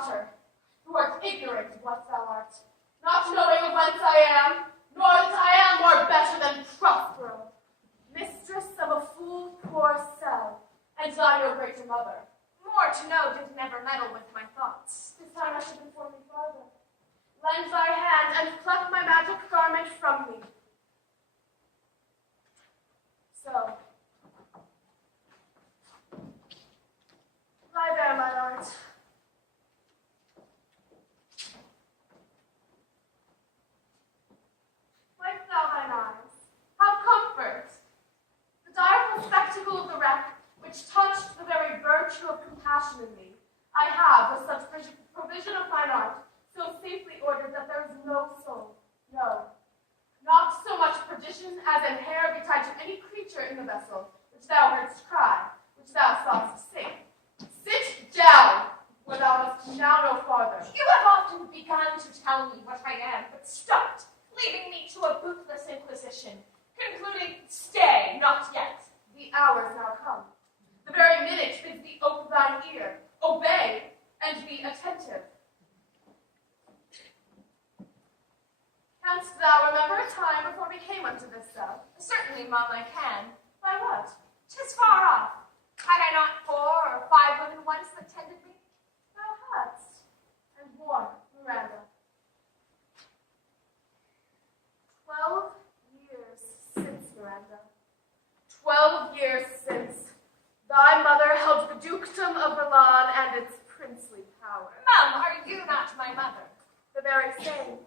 daughter, who art ignorant of what thou art, not knowing whence I am, nor that I am more better than Prospero, mistress of a full poor cell, and I no greater mother. More to know did never meddle with my thoughts. This time I should inform thee farther. Lend thy hand and pluck my magic garment from me. So. Lie there, my lord. Wipe thou thine eyes. Have comfort. The direful spectacle of the wreck, which touched the very virtue of compassion in me, I have, with such provision of mine art, so safely ordered that there is no soul, no, not so much perdition as an hair betide to any creature in the vessel, which thou heardst cry, which thou sawest sing. Sit down, where thou must now no farther. You have often begun to tell me what I am, but stopped, leaving me to a bootless inquisition, concluding, stay, not yet. The hour is now come. The very minute bids thee open thine ear, obey, and be attentive. Canst thou remember a time before we came unto this cell? Certainly, Mum, I can. By what? 'Tis far off. Had I not 4 or 5 women once that tended me? Thou hadst. And more, Miranda. 12 years since, Miranda. 12 years since, thy mother held the dukedom of Milan and its princely power. Mum, are you not my mother? The very same,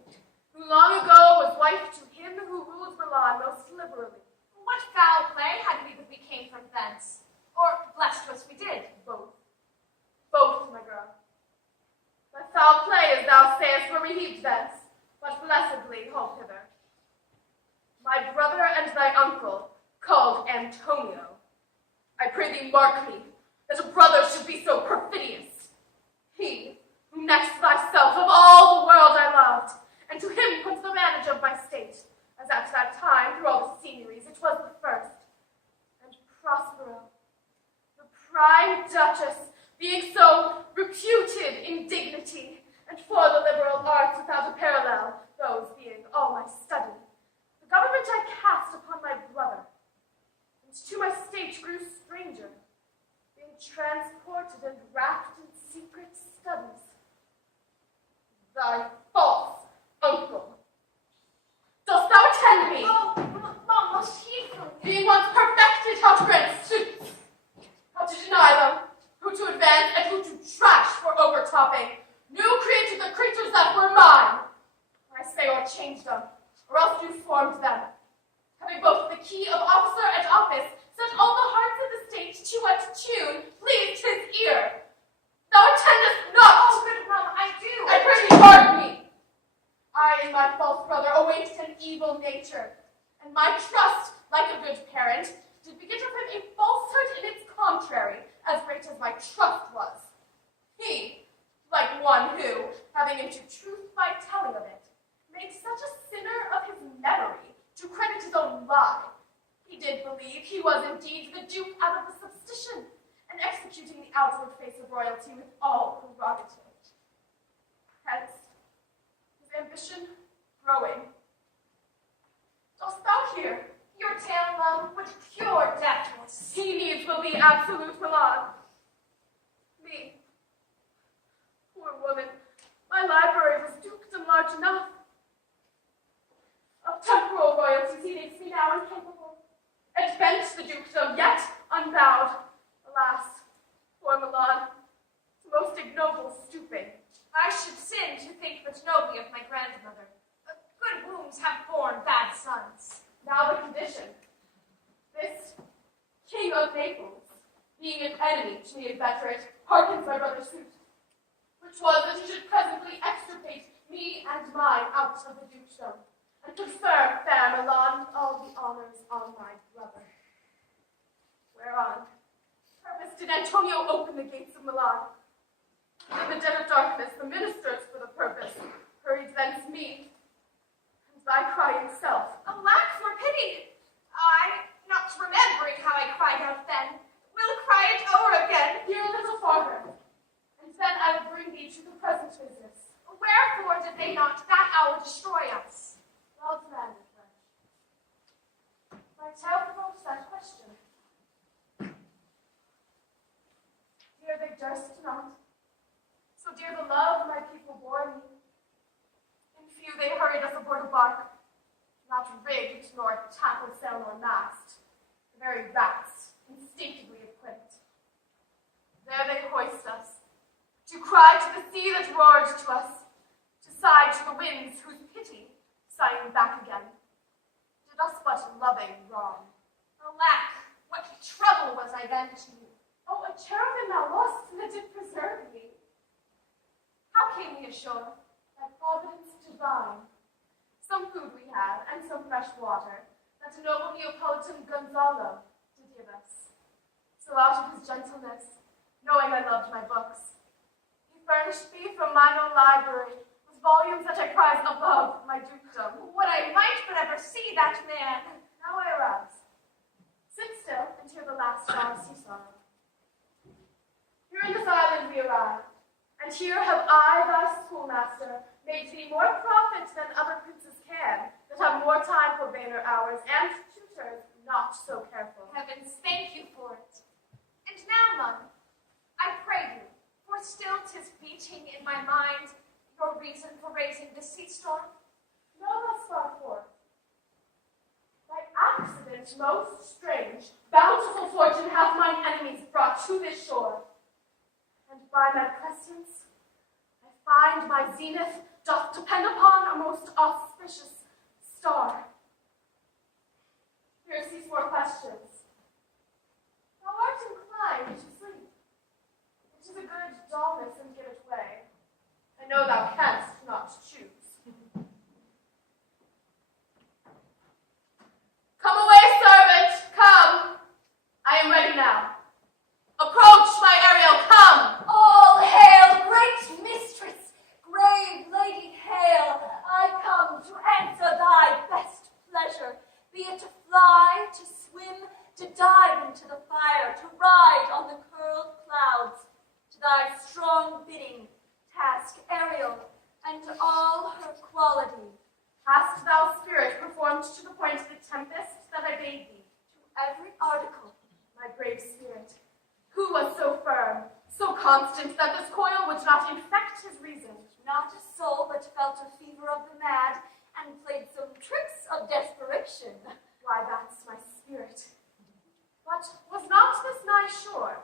who long ago was wife to him who ruled Milan most liberally. What foul play had we that we came from thence? Or, blessed was we did? Both. Both, my girl. By foul play, as thou sayest, were we heaved thence, but blessedly hauled hither. My brother and thy uncle, called Antonio, I pray thee mark me, that a brother should be so perfidious. He, who next to thyself of all the world I loved, and to him put the manage of my state, as at that time, through all the seigneuries, it was the first. And Prospero, the prime duchess, being so reputed in dignity, and for the liberal arts without a parallel, those being all my study, the government I cast upon my brother, and to my state grew stranger, being transported and wrapped in secret studies. Thy false uncle. Dost thou attend me? Oh, Mum, must he from me? Being once perfected how to grant suits, how to deny them, who to advance and who to trash for overtopping, new created the creatures that were mine. I say or changed them, or else you formed them. Having both the key of officer and office, set all the hearts of the state to what tune pleased his ear. Thou attendest not. Oh, good Mum, I do. I pray thee pardon me. I and my false brother await an evil nature, and my trust, like a good parent, did beget of him a falsehood in its contrary, as great as my trust was. He, like one who, having into truth by telling of it, made such a sinner of his memory to credit his own lie, he did believe he was indeed the duke out of the substition, and executing the outward face of royalty with all prerogative. Hence, his ambition growing. Dost thou hear? Your tale, Mum, would cure deafness. He needs will be absolute Milan. Me, poor woman, my library was dukedom large enough. Of temporal royalties he makes me now incapable, and bent the dukedom yet unbowed. Alas, poor Milan, most ignoble stooping. I should sin to think but nobly of my grandmother. Good wombs have borne bad sons. Now the condition. This king of Naples, being an enemy to the inveterate, hearkens my brother's suit, which was that he should presently extirpate me and mine out of the dukedom, and confer fair Milan all the honors on my brother. Whereon, purpose did Antonio open the gates of Milan. In the dead of darkness, the ministers for the purpose hurried thence me, and thy crying self. Alack for pity! I, not remembering how I cried out then, will cry it o'er again. Here a little farther, and then I will bring thee to the presence present business. Wherefore did they not that hour destroy us? Well demanded, wench. My tale provokes that question. Dear they durst not, so dear the love my people bore me. In few they hurried us aboard a bark, not rigged, nor tackle sail, nor mast, the very rats, instinctively equipped. There they hoist us, to cry to the sea that roared to us, to sigh to the winds whose pity, sighing back again, did us but loving wrong. Alack, what trouble was I then to you? Oh, a cherubim thou wast, that did preserve me. How came we ashore? By providence divine. Some food we had, and some fresh water, that the noble Neapolitan Gonzalo did give us. So out of his gentleness, knowing I loved my books, he furnished me from mine own library with volumes that I prize above my dukedom. Would I might but ever see that man! Now I arise. Sit still and hear the last of our sea sorrow. Here in this island we arrive, and here have I, thy schoolmaster, made thee more profit than other princes can, that have more time for vainer hours, and tutors not so careful. Heavens, thank you for it. And now, Mum, I pray you, for still 'tis beating in my mind your reason for raising this sea storm. No thus far forth. By accident most strange, bountiful fortune hath mine enemies brought to this shore. And by my prescience, I find my zenith doth depend upon a most auspicious star. Here cease more questions. Thou art inclined to sleep. It is a good dullness and give it way. I know thou canst not choose. Come away, servant, come. I am ready now. Approach, my Ariel, come. All hail, great mistress, grave lady, hail. I come to answer thy best pleasure, be it to fly, to swim, to dive into the fire, to ride on the curled clouds, to thy strong bidding, task Ariel, and to all her quality. Hast thou, spirit, performed to the point the tempest that I bade thee? To every article, My brave spirit, who was so firm, so constant, that this coil would not infect his reason? not a soul but felt a fever of the mad, and played some tricks of desperation. Why, that's my spirit. But was not this nigh shore?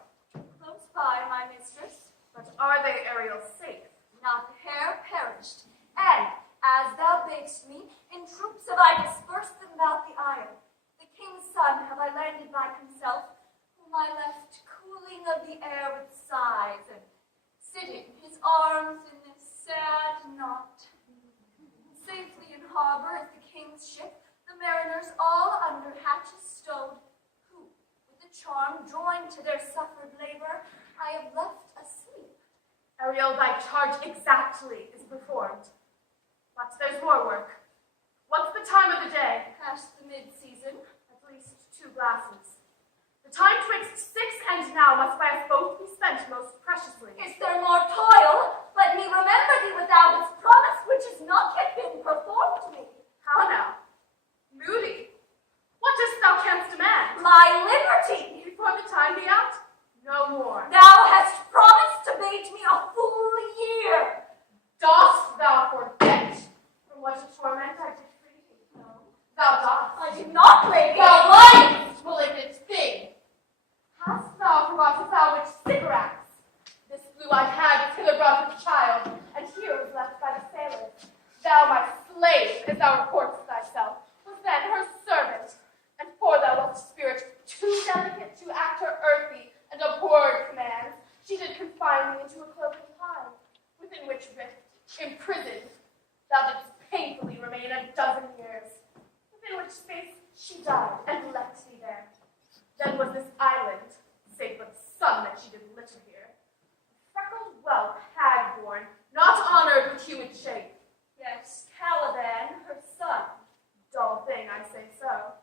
Close by, my mistress, But are they, Ariel, safe? not a hair perished, and, as thou badest me, in troops have I dispersed them about the isle. The king's son have I landed by himself, whom I left cooling of the air with sighs, and sitting his arms in this sad knot. Safely in harbor is the king's ship, the mariners all under hatches stowed, who, with the charm joined to their suffered labor, I have left asleep. Ariel, thy charge exactly is performed. But there's more work. What's the time of the day? Past the mid-season, At least 2 glasses. The time twixt 6 and now must by us both be spent most preciously. is there more toil? Let me remember thee what thou hast promised, which has not yet been performed to me. How now? Moody, what dost thou canst demand? My liberty! Before the time be out? No more. Thou hast promised to bait me a full year. Dost thou forget from what a torment I did free thee? No, Thou dost. I did not play Thou thee. lyest, malignant thing! Hast thou forgotten thou which sycorax? This blue-eyed hag is hither brought with child, and here is left by the sailors. Thou, my slave, as thou reportest thyself, was then her servant, and for thou wast spirit too delicate to act her earthy and abhorred commands, she did confine me into a cloak of pine, within which rift, imprisoned, thou didst painfully remain a dozen years, within which space she died and left thee there. Then was this island, save but the sun that she did litter here, a freckled whelp, hag-born, not honored with human shape. Yes, Caliban, her son. Dull thing, I say so.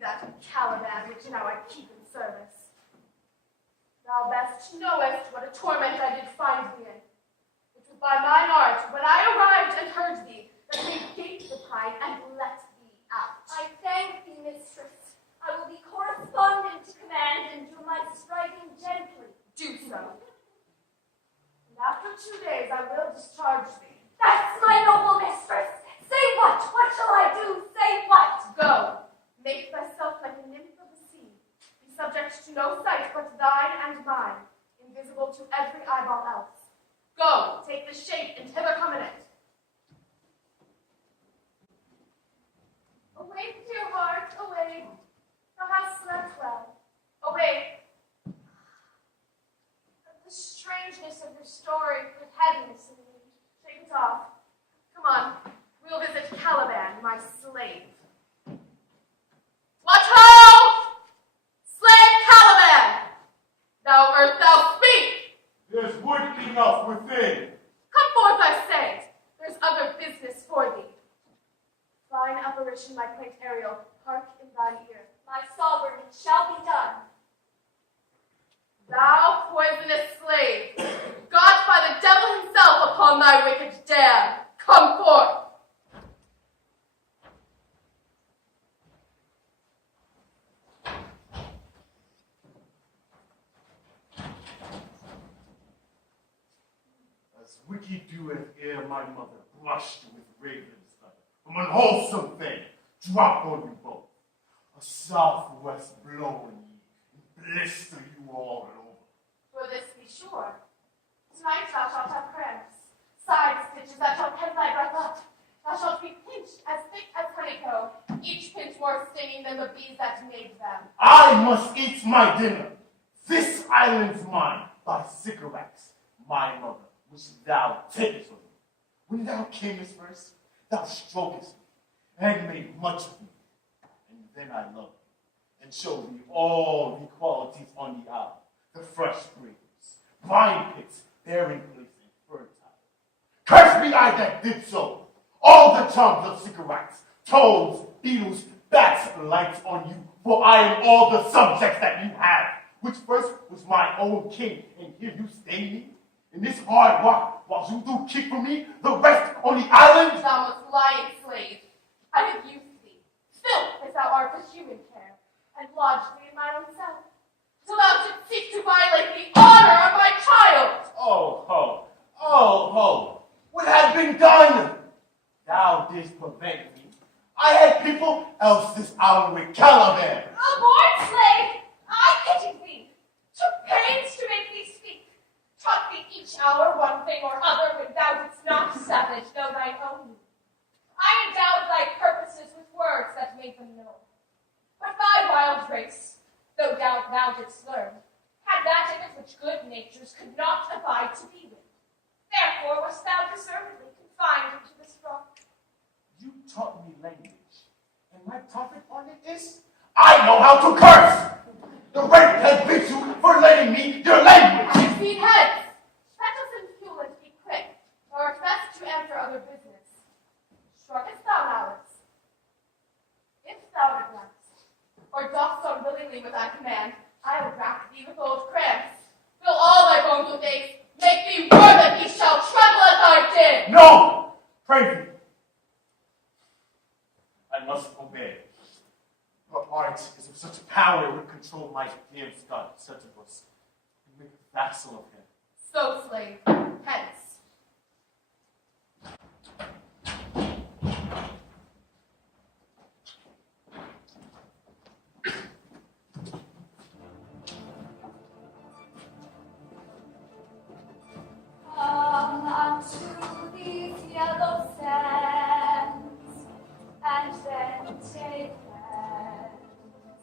That Caliban which now I keep in service. Thou best knowest what a torment I did find thee in, which was By mine art, when I arrived and heard thee, that they gate the pride and let thee out. I thank thee, mistress. I will be correspondent to command and do my scribing gently. Do so. And after 2 days I will discharge thee. That's my noble mistress. Say what? What shall I do? Say what? Go, make thyself like a nymph of the sea. Be subject to no sight but thine and mine, invisible to every eyeball else. Go, take the shape and hither come in it. Awake, dear heart, awake. Thou hast slept well. Awake. The strangeness of your story put heaviness in me. Shake it off. Come on, we'll visit Caliban, my slave. What ho! Slave Caliban! Thou art thou speak! There's work enough within. Come forth, I say. There's other business for thee. Fine apparition, my quaint Ariel, hark in thine ear. My sovereign, it shall be done. Thou poisonous slave, got by the devil himself upon thy wicked dam, come forth. As wicked doeth ere my mother blushed with raven's feather, from unwholesome thing, drop on you both. A southwest blow on ye, and blister you all over. For this be sure. Tonight thou shalt have cramps, side stitches that shall pen thy breath up. Thou shalt be pinched as thick as honeycomb, each pinch more stinging than the bees that made them. I must eat my dinner. This island's mine by Sycorax, my mother, which thou takest of me. When thou camest first, thou strokest me, and made much of me. And then I loved thee, and showed thee all the qualities on the isle, the fresh springs, vine pits, bearing place, and fertile. Curse be I that did so. All the charms of Sycorax, toads, beetles, bats light on you, for I am all the subjects that you have, which first was my own king, and here you stay me in this hard rock, while you do keep for me the rest on the island. Thou must lie in slave. I have used thee, filth as thou art with human care, and lodged thee in mine own self, till thou shouldst seek to violate the honor of my child. Oh ho, what had been done? Thou didst prevent me. I had people else this hour with Caliban. Abort, slave! I pitied thee, took pains to make thee speak, taught thee each hour one thing or other when thou didst not, savage, know thine own. I endowed thy purposes with words that made them known. But thy wild race, though doubt thou didst learn, had that in it which good natures could not abide to be with. Therefore wast thou deservedly confined into this rock. You taught me language, and my profit on it is I know how to curse. The rape has bit you for lending me your language. 16 heads! Fetch us in fuel and be quick, thou art best to answer other business. Shruggest thou, Alice? If thou neglectst, or dost unwillingly with thy command, I will rack thee with old cramps, fill all thy bones with aches, make thee roar that he shall tremble at thy din. No! Pray thee. I must obey. Your art is of such power it would control my dear Scott, Cerberus, and make a vassal of him. So, slave, hence. Come unto these yellow sands, and then take hands.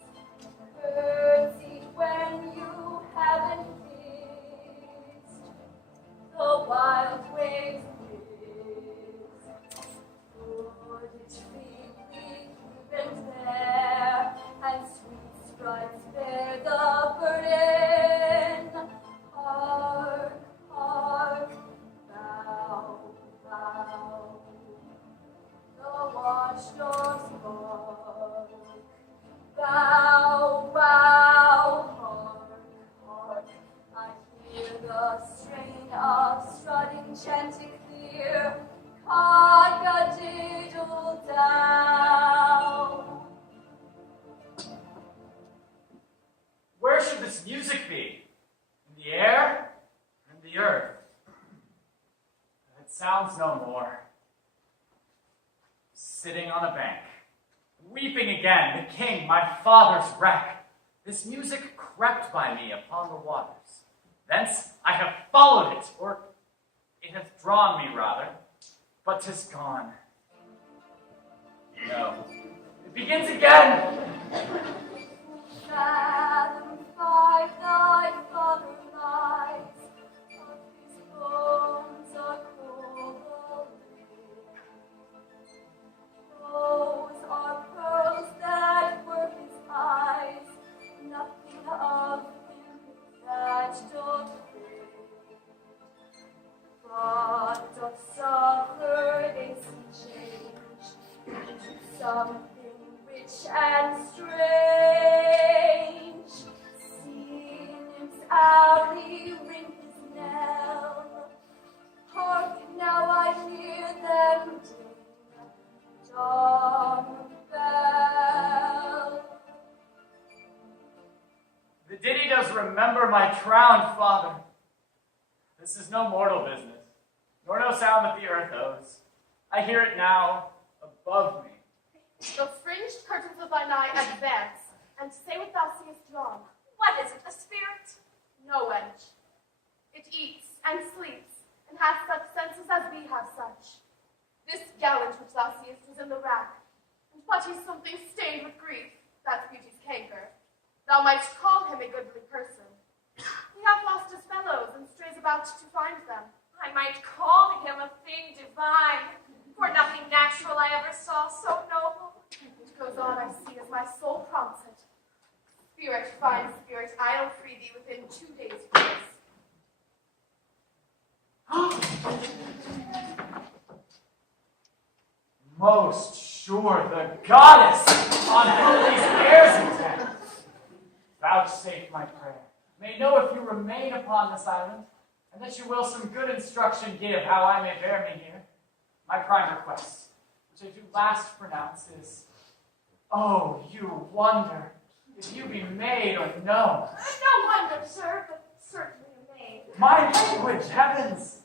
Birds eat when you haven't feast. The wild waves whiz. Would it freely even there, and sweet stripes bear the burden. Hark, hark, bow, bow. The watchdogs bark. Bow, bow, hark, hark. I hear the strain of strutting, chanting sounds no more. Sitting on a bank, weeping again, the king, my father's wreck. This music crept by me upon the waters. Thence I have followed it, or it hath drawn me rather, but 'tis gone. No, it begins again. Fathom 5 thy father lies, of his bones are cold away. Those are pearls that were his eyes, nothing of him that doth fade. But doth suffer is change into something rich and strange. See nymphs alley ring his knell. Hark, now I hear them ding, dawn bell. The ditty does remember my crowned father. This is no mortal business, nor no sound that the earth owes. I hear it now above me. The fringed curtains of thine eye advance, and say what thou seest drawn. What is it, a spirit? No, wench. It eats and sleeps, and hath such senses as we have such. This gallant which thou seest is in the rack, and but he's something stained with grief, that's beauty's canker. Thou might call him a goodly person. He hath lost his fellows, and strays about to find them. I might call him a thing divine, for nothing natural I ever saw so noble. It goes on, I see, as my soul prompts it. Spirit, fine spirit, I'll free thee within 2 days' grace. Most sure the goddess on whom these airs intend. Vouchsafe my prayer. May know if you remain upon this island, and that you will some good instruction give how I may bear me here. My prime request, which I do last pronounce, is, oh, you wonder, if you be made or known. No wonder, sir, but certainly a maid. My language, heavens!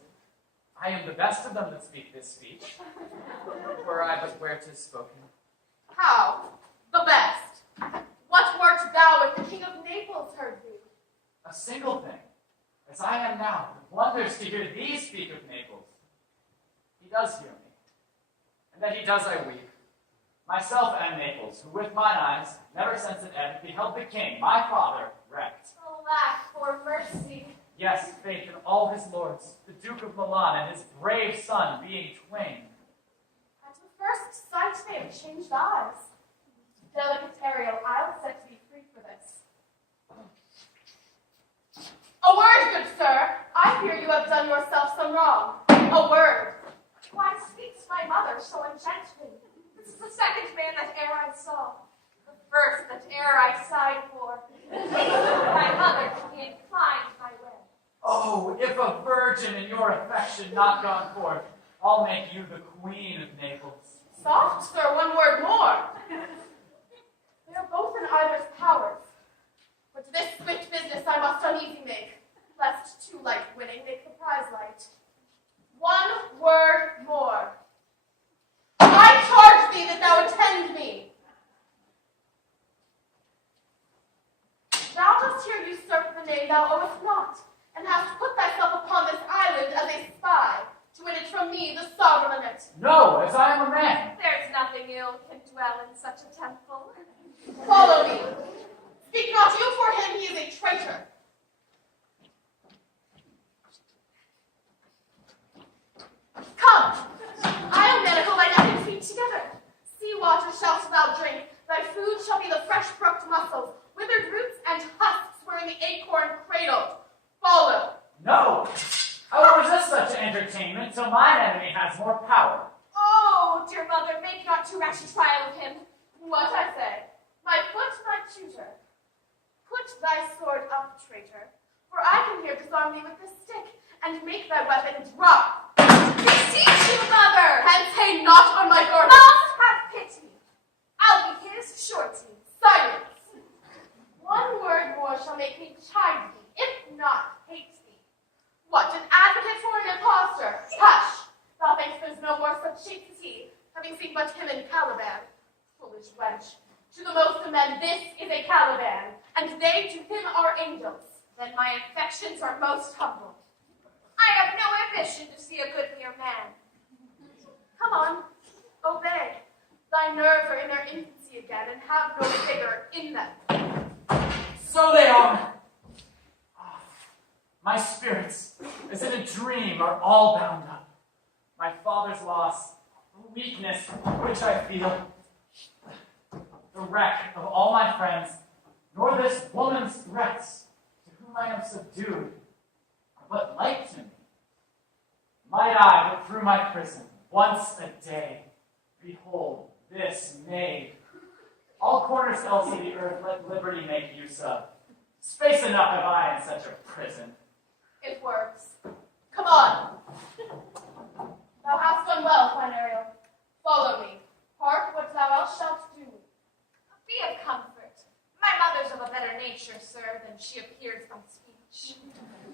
I am the best of them that speak this speech, were I but where 'tis spoken. How? The best. What wert thou if the King of Naples heard thee? A single thing, as I am now, it wonders to hear thee speak of Naples. He does hear me, and that he does I weep. Myself am Naples, who with mine eyes, never since it ebb, beheld the king, my father, wrecked. Alack, for mercy. Yes, faith in all his lords, the Duke of Milan and his brave son being twain. At the first sight they have changed eyes. Delicate Ariel, I'll set thee free for this. A word, good sir. I fear you have done yourself some wrong. A word. Why speaks my mother so ungently? This is the second man that e'er I saw, the first that e'er I sighed for. My mother he inclined my way. Oh, if a virgin in your affection not gone forth, I'll make you the queen of Naples. Soft, sir, one word more. They are both in either's powers. But this swift business I must uneasy make, lest too light winning make the prize light. One word more. I charge thee that thou attend me. Thou dost here usurp the name thou owest not, and hast put thyself upon this island as a spy, to win it from me, the sovereign of it. No, as I am a man. There's nothing ill can dwell in such a temple. Follow me. Speak not you for him, he is a traitor. Come, I'll medical thy neck and feet together. Sea water shalt thou drink, thy food shall be the fresh brooked mussels, withered roots and husks wherein the acorn cradled. Follow. No! I will resist such entertainment till mine enemy has more power. Oh, dear mother, make not too rash a trial of him. What I say, my foot thy tutor. Put thy sword up, traitor, for I can here disarm thee with this stick, and make thy weapon drop. Beseech you, mother! And say not on my garment. Love, have pity. I'll be his surety. Silence. One word more shall make me chide thee, if not hate thee. What, an advocate for an impostor? Hush! Thou Caliban. Foolish wench. To the most of men, this is a Caliban, and they to him are angels. Then my affections are most humbled. I have no ambition to see a goodlier man. Come on, obey. Thy nerves are in their infancy again, and have no vigor in them. So they are. Ah, my spirits, as in a dream, are all bound up. My father's loss, the weakness which I feel, the wreck of all my friends, nor this woman's threats, to whom I am subdued, are but light to me. Might I but through my prison, once a day, behold this maid. All corners else of the earth let liberty make use of. Space enough have I in such a prison. It works. Come on. Thou hast done well, fine Ariel. Follow me. Hark what thou else shalt do. Be of comfort. My mother's of a better nature, sir, than she appears by speech.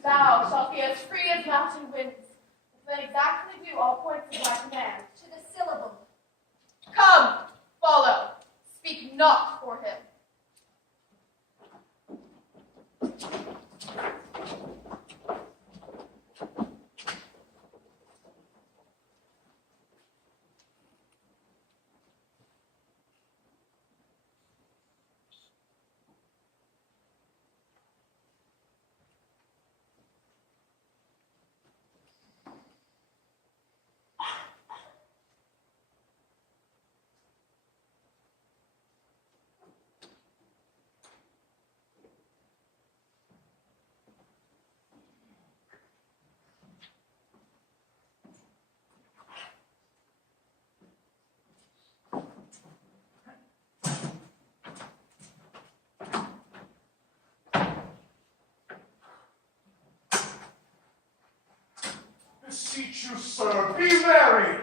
Thou shalt be as free as mountain winds, if then exactly do all points of my command. To the syllable. Come, follow. Speak not for him. Beseech you, sir, be merry.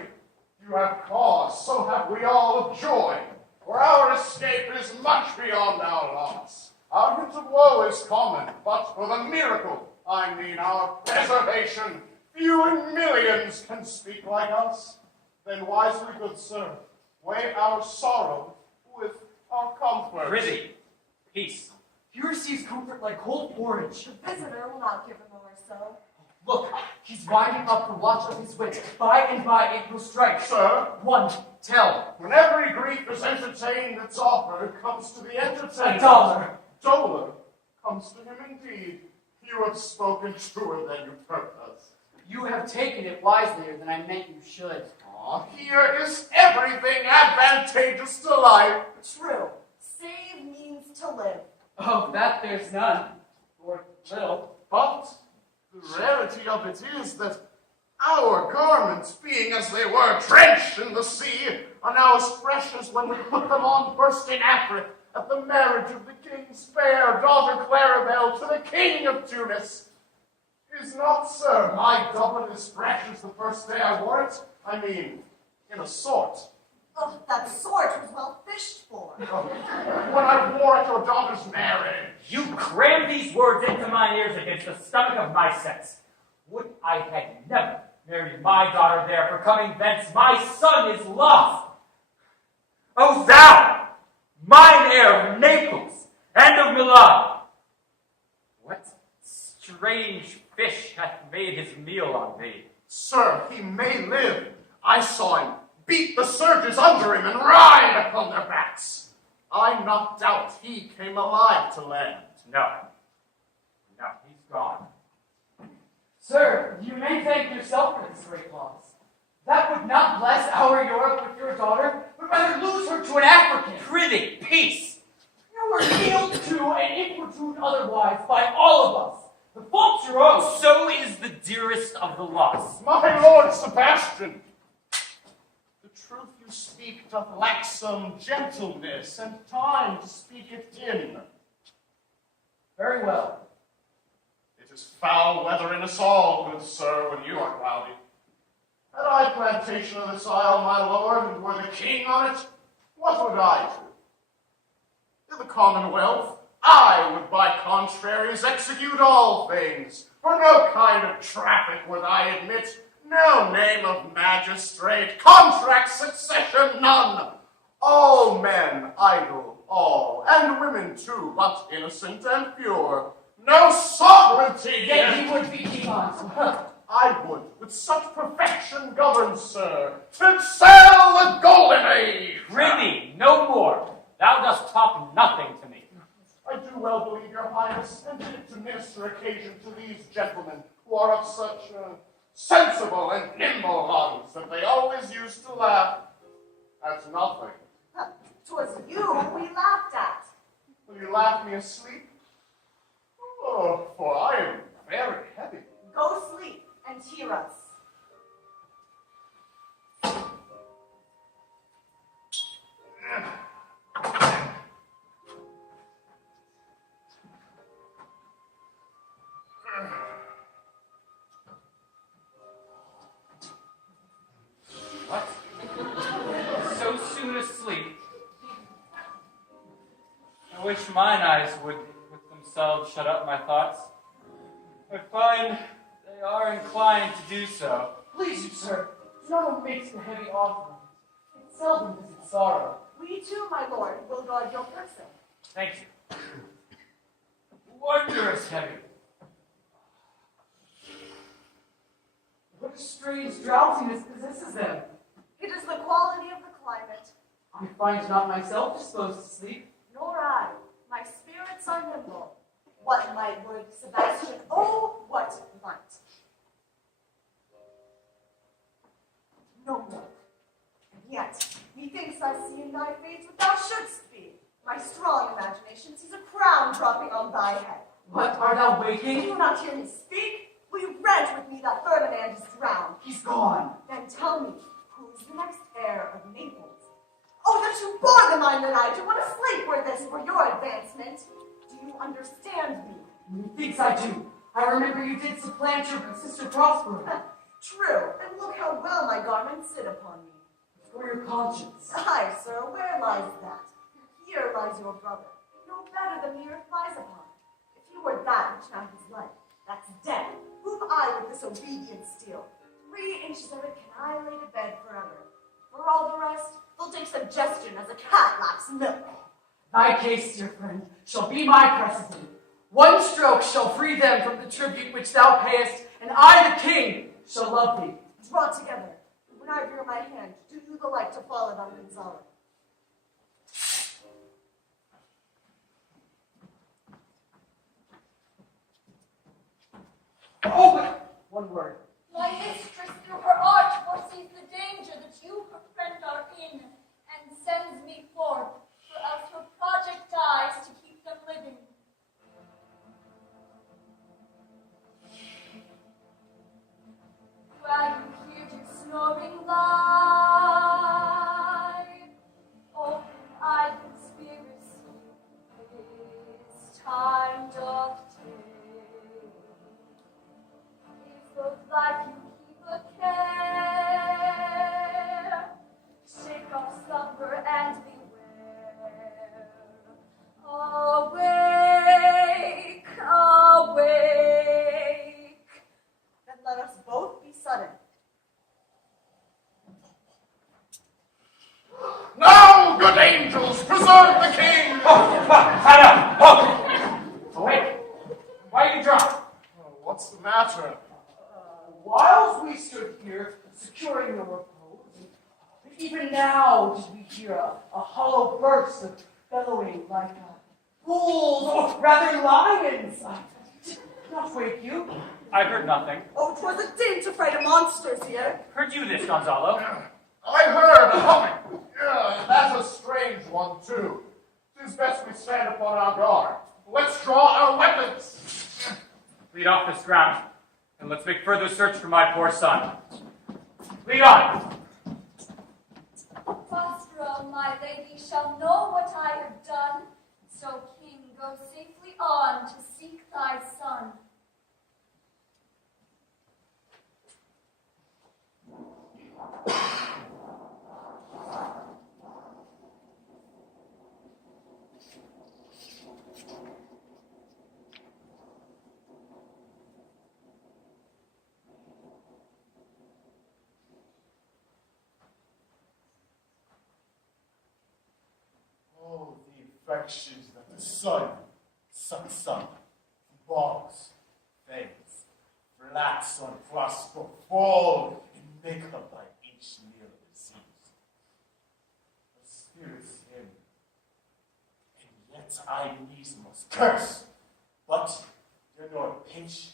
You have cause, so have we all of joy. For our escape is much beyond our loss. Our hint of woe is common, but for the miracle, I mean our preservation, few in millions can speak like us. Then wisely, good sir, weigh our sorrow with our comfort. Prithee, peace. He receives comfort like cold porridge. The visitor will not give him a morsel. Look, he's winding up the watch of his wit. By and by it will strike. Sir, One, tell. when every grief is entertained that's offered comes to the entertainer. $1. Dolour comes to him indeed. You have spoken truer than you purpose. You have taken it wiselier than I meant you should. Ah, here is everything advantageous to life. True. Save means to live. Oh, that there's none. Or little. But the rarity of it is that our garments, being as they were drenched in the sea, are now as fresh as when we put them on first in Africa at the marriage of the king's fair daughter Claribel to the king of Tunis. Is not, sir, my doublet as fresh as the first day I wore it? I mean, in a sort. Oh, that sort was well fished for. When I wore at your daughter's marriage. You cram these words into my ears against the stomach of my sex. Would I had never married my daughter there, for coming thence my son is lost. O thou, mine heir of Naples and of Milan, what strange fish hath made his meal on thee? Sir, he may live. I saw him beat the surges under him and ride upon their backs. I not doubt he came alive to land. No, he's gone. Sir, you may thank yourself for this great loss. That would not bless our Europe with your daughter, but rather lose her to an African. Prithee, peace. You were kneeled to and importuned otherwise by all of us. The fault's your own. So is the dearest of the lost. My lord Sebastian, the truth you speak doth lack some gentleness and time to speak it in. Very well. It is foul weather in us all, good sir, when you are cloudy. Had I plantation of this isle, my lord, and were the king on it, what would I do? In the commonwealth, I would by contraries execute all things, for no kind of traffic would I admit, no name of magistrate, contract succession none, but innocent and pure. No sovereignty. Yet he would be king on. I would, with such perfection govern, sir, to excel the golden age. Prithee, no more. Thou dost talk nothing to me. I do well believe, your highness, and did it to minister occasion to these gentlemen, who are of such sensible and nimble lungs, that they always used to laugh at nothing. 'Twas you we laughed at. Will you laugh me asleep? Oh, for I am very heavy. Go sleep and hear us. What? So soon asleep? I wish mine eyes would with themselves shut up my thoughts. I find they are inclined to do so. Please you, sir, do not omit the heavy offering. It seldom visits sorrow. We too, my lord, will guard your person. Thank you. Wondrous heavy. What a strange drowsiness possesses them. It is the quality of the climate. I find not myself disposed to sleep. Nor I. My spirits are nimble. What might would Sebastian? Oh, what might. No more. And yet, methinks I see in thy face what thou shouldst be. My strong imagination sees a crown dropping on thy head. What, art thou Do waking? you not hear me speak? Will you grant with me that Ferdinand is drowned? He's gone. Then tell me, who is the next heir of Naples? Oh, that you bore the mind that I do. What a sleep were this for your advancement. Do you understand me? Methinks I do. I remember you did supplant your sister Prospero. True, and look how well my garments sit upon me. For your conscience. Aye, sir, where lies that? Here lies your brother, no better than the earth lies upon. If he were that which now his life, that's dead. Whom I with this obedience steal. 3 inches of it can I lay to bed forever. For all the rest, they'll take suggestion as a cat laps milk. Thy case, dear friend, shall be my precedent. One stroke shall free them from the tribute which thou payest, and I, the king, shall love thee. Draw together. When I rear my hand, do you the like to fall it on Gonzalo. Oh, but one word. My mistress through her art foresees the danger that you, her friend, are in, and sends me forth, for else her project dies to keep them living. While you hear your snoring lie, open eyed conspiracy, this time doth take. If of life you keep a care, shake off slumber and beware. Awake, awake. Then let us both be sudden. Now, good angels, preserve the king! Hannah! Oh! Awake! Why are you drunk? Oh, what's the matter? Whilst we stood here, securing your repose, even now did we hear a hollow burst of bellowing like bulls, or rather lions. I did not wake you. I heard nothing. Oh, 'twas a din to fright a monsters here. Heard you this, Gonzalo? I heard a humming. Yeah, that's a strange one, too. 'Tis best we stand upon our guard. Let's draw our weapons. Lead off this ground, and let's make further search for my poor son. Lead on! Prospero, my lady, shall know what I have done. So, king, go safely on to seek thy son. Oh, the affections that the sun sucks up, bogs, fades, flats on prosper, fall, and make up by each meal of disease. The spirits hear me, and yet I needs must curse. But there nor pinch,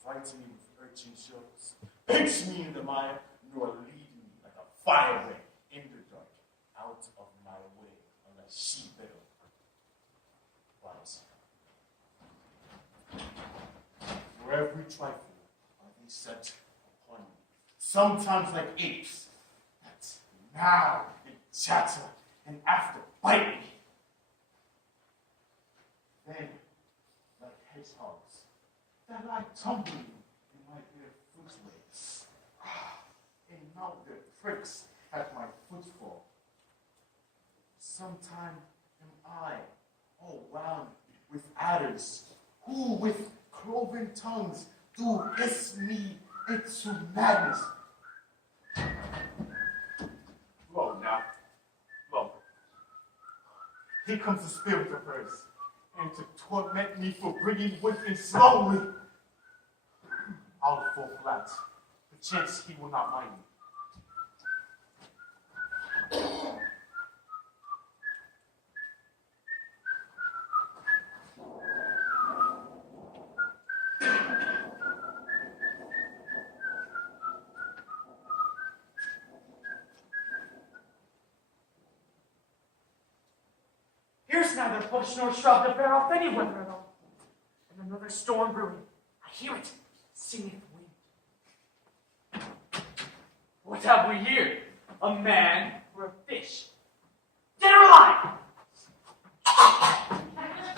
frighten me with urchin shows, pinch me in the mire, nor lead me like a firebrand in the dark, out of my way, unless she better. Wise. For every trifle are they set upon me, sometimes like apes, that now they chatter and after bite me. Then, like hedgehogs, that lie tumbling in my bare footways, and now their pricks at my footfall. Sometime am I, all round with adders, who with cloven tongues do hiss me into madness. Whoa, now. Whoa. Here comes the spirit of hers, and to torment me for bringing with me slowly. I'll fall flat. Perchance he will not mind me. Here's neither bush nor shrub to bear off any weather at all. And another storm brewing. I hear it, singeth wind. What have we here? A man or a fish? Dead or alive?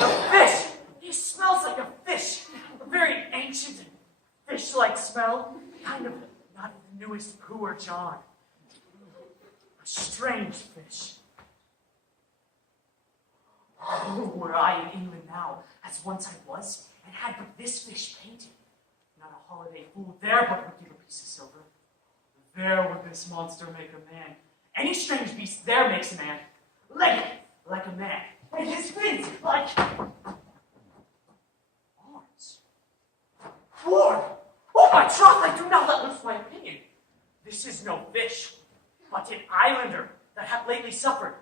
A fish! He smells like a fish. A very ancient and fish-like smell. Kind of not the newest poo or John. A strange fish. Oh, were I in England now, as once I was, and had but this fish painted, not a holiday fool there but would give a piece of silver. There would this monster make a man. Any strange beast there makes a man. Legged like a man, and his fins like arms. Lord! Oh, my troth, I do not let loose my opinion. This is no fish, but an islander that hath lately suffered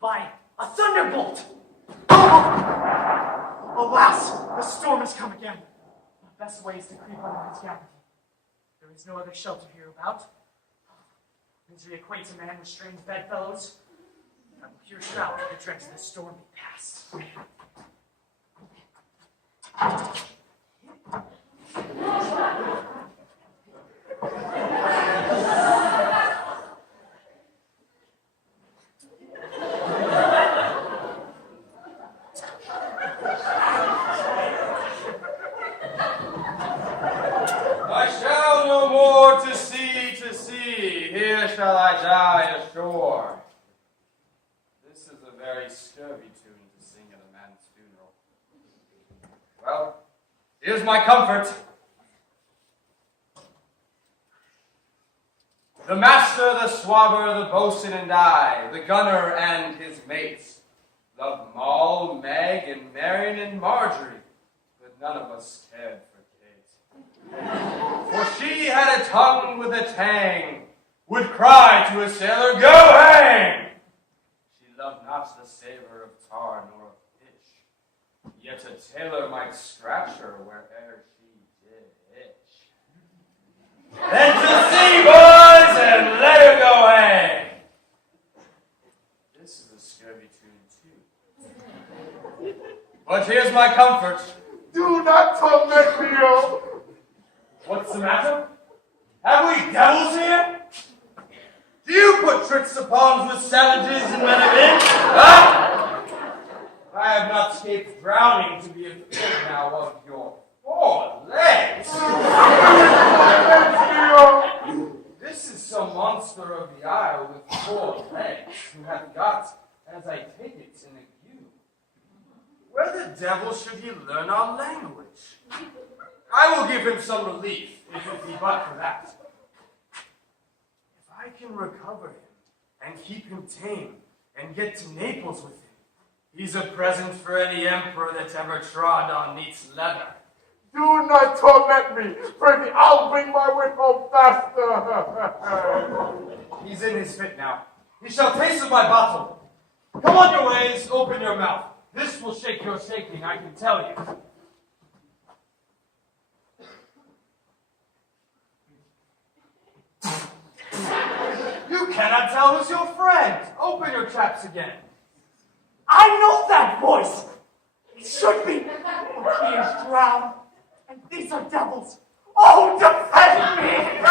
by a thunderbolt. Alas, the storm has come again. The best way is to creep under his canopy. There is no other shelter hereabout. Misery acquaints a man with strange bedfellows. I will here shout the dregs of the storm be past. Shall I die ashore? This is a very scurvy tune to sing at a man's funeral. Well, here's my comfort. The master, the swabber, the boatswain, and I, the gunner and his mates, loved Moll, Meg, and Marion, and Marjorie, but none of us cared for Kate. For she had a tongue with a tang, would cry to a sailor, "Go hang!" She loved not the savor of tar nor of fish, yet a tailor might scratch her where'er she did itch. Then to sea, boys, and let her go hang! This is a scurvy tune, too. But here's my comfort. Do not torment me, oh! What's the matter? Have we devils here? Do you put tricks upon with savages and men of men? Huh? I have not escaped drowning to be afraid now of your 4 legs. This is some monster of the isle with 4 legs, who hath got, as I take it, an ague. Where the devil should he learn our language? I will give him some relief, if it be but for that. I can recover him and keep him tame and get to Naples with him, He's a present for any emperor that ever trod on neat's leather. Do not torment me, Freddy. I'll bring my whip home faster. He's in his fit now. He shall taste of my bottle. Come on your ways, open your mouth. This will shake your shaking, I can tell you. You cannot tell who's your friend. Open your traps again. I know that voice. It should be. But he is drowned, and these are devils. Oh, defend me! 4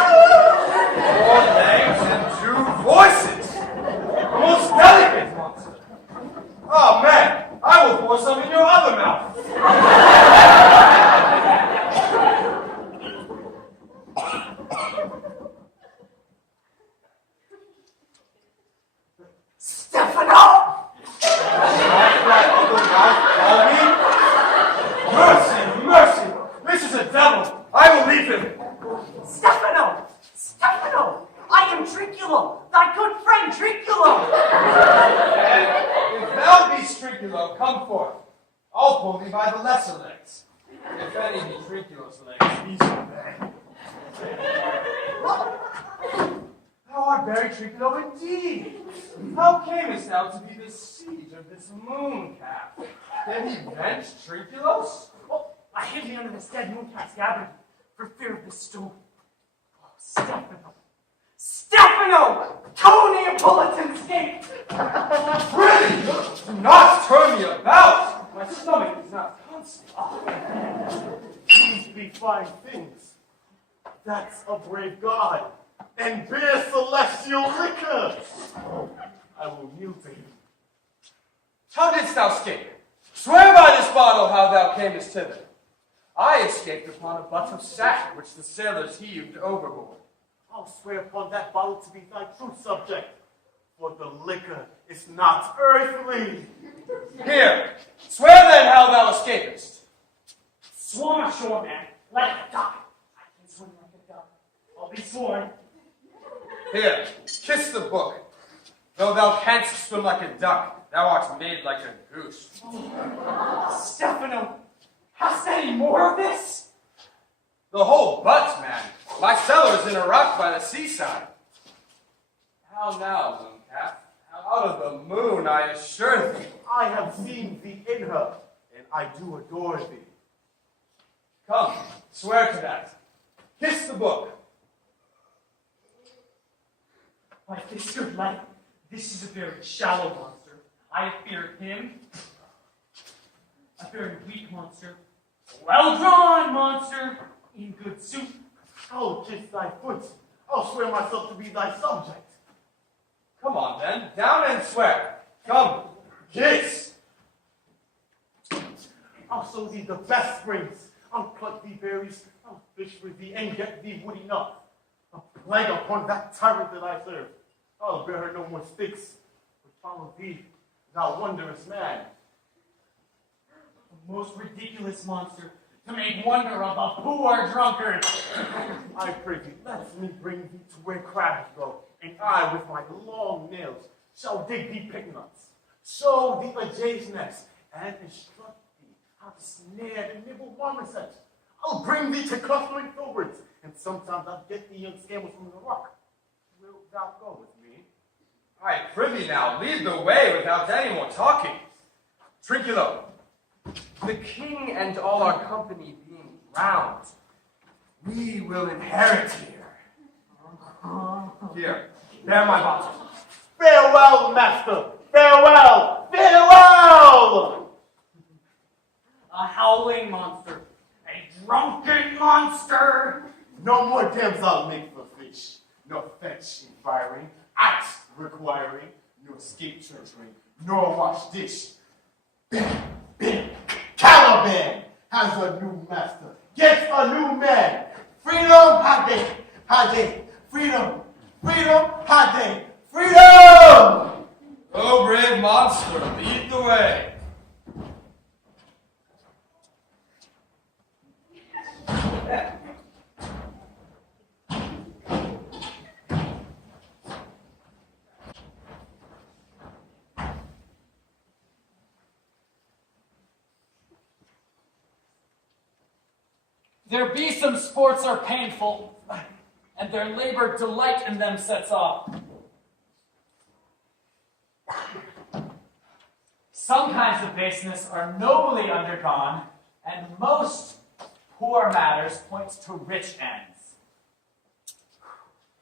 legs and 2 voices. The most delicate monster. Oh man, I will pour some in your other mouth. Stefano! Mercy, mercy! This is a devil! I will leave him! Stefano! Stefano! I am Trinculo, thy good friend Trinculo! If thou be Strinculo, come forth. I'll pull thee by the lesser legs. If any be Trinculo's legs, these are they. Thou art very Trinculo indeed. How camest thou to be the siege of this moon calf? Can he bench Trinculos? Oh, I hid me under this dead mooncat's scabbard for fear of the storm. Oh, Stefano! Stefano! Two Neapolitans escaped! Really? Do not turn me about! My stomach is not constant. These be fine things. That's a brave god, and bear celestial liquor. I will yield to him. How didst thou escape? Swear by this bottle how thou camest hither. I escaped upon a butt of sack which the sailors heaved overboard. I'll swear upon that bottle to be thy true subject, for the liquor is not earthly. Here, swear then how thou escapest. Swarm ashore, man, like a duck. I can swim like a duck. I'll be sworn. Here, kiss the book. Though thou canst swim like a duck, thou art made like a goose. Stefano, hast any more of this? The whole butt, man. My cellar's in a rock by the seaside. How now, mooncalf? Out of the moon, I assure thee. I have seen thee in her, and I do adore thee. Come, swear to that. Kiss the book. By this good light, this is a very shallow monster. I fear him. A very weak monster. Well-drawn monster, in good suit. I'll kiss thy foot. I'll swear myself to be thy subject. Come on, then. Down and swear. Come. Kiss. I'll show thee the best springs. I'll pluck thee berries. I'll fish for thee and get thee wood enough. A plague upon that tyrant that I serve. I'll bear her no more sticks, but follow thee, thou wondrous man. The most ridiculous monster to make wonder of a poor drunkard. I pray thee, let me bring thee to where crabs grow, and I, with my long nails, shall dig thee picknuts, show thee a jay's nest, and instruct thee how to snare and nibble marmosets. I'll bring thee to clustering filberts, and sometimes I'll get thee young scammers from the rock. Wilt thou go with me? I prithee now, lead the way without any more talking. Trinculo, the king and all our company being drowned, we will inherit here. Here, bear my bottle. Farewell, master! Farewell! Farewell! A howling monster. A drunken monster. No more dams I'll make for fish, nor fetch inquiring, axe requiring, nor escape treachery, nor wash dish. Caliban has a new master, gets a new man. Freedom, Hade, Hade, freedom, freedom, Hade, freedom! Oh, brave monster, lead the way. There be some sports are painful, and their labor delight in them sets off. Some kinds of baseness are nobly undergone, and most poor matters point to rich ends.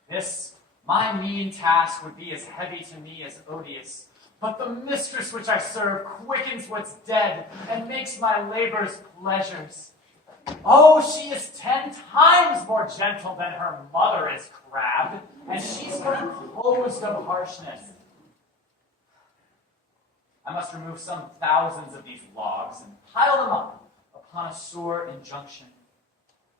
This, my mean task, would be as heavy to me as odious, but the mistress which I serve quickens what's dead, and makes my labors pleasures. Oh, she is 10 times more gentle than her mother is crabbed, and she's composed of harshness. I must remove some thousands of these logs and pile them up upon a sore injunction.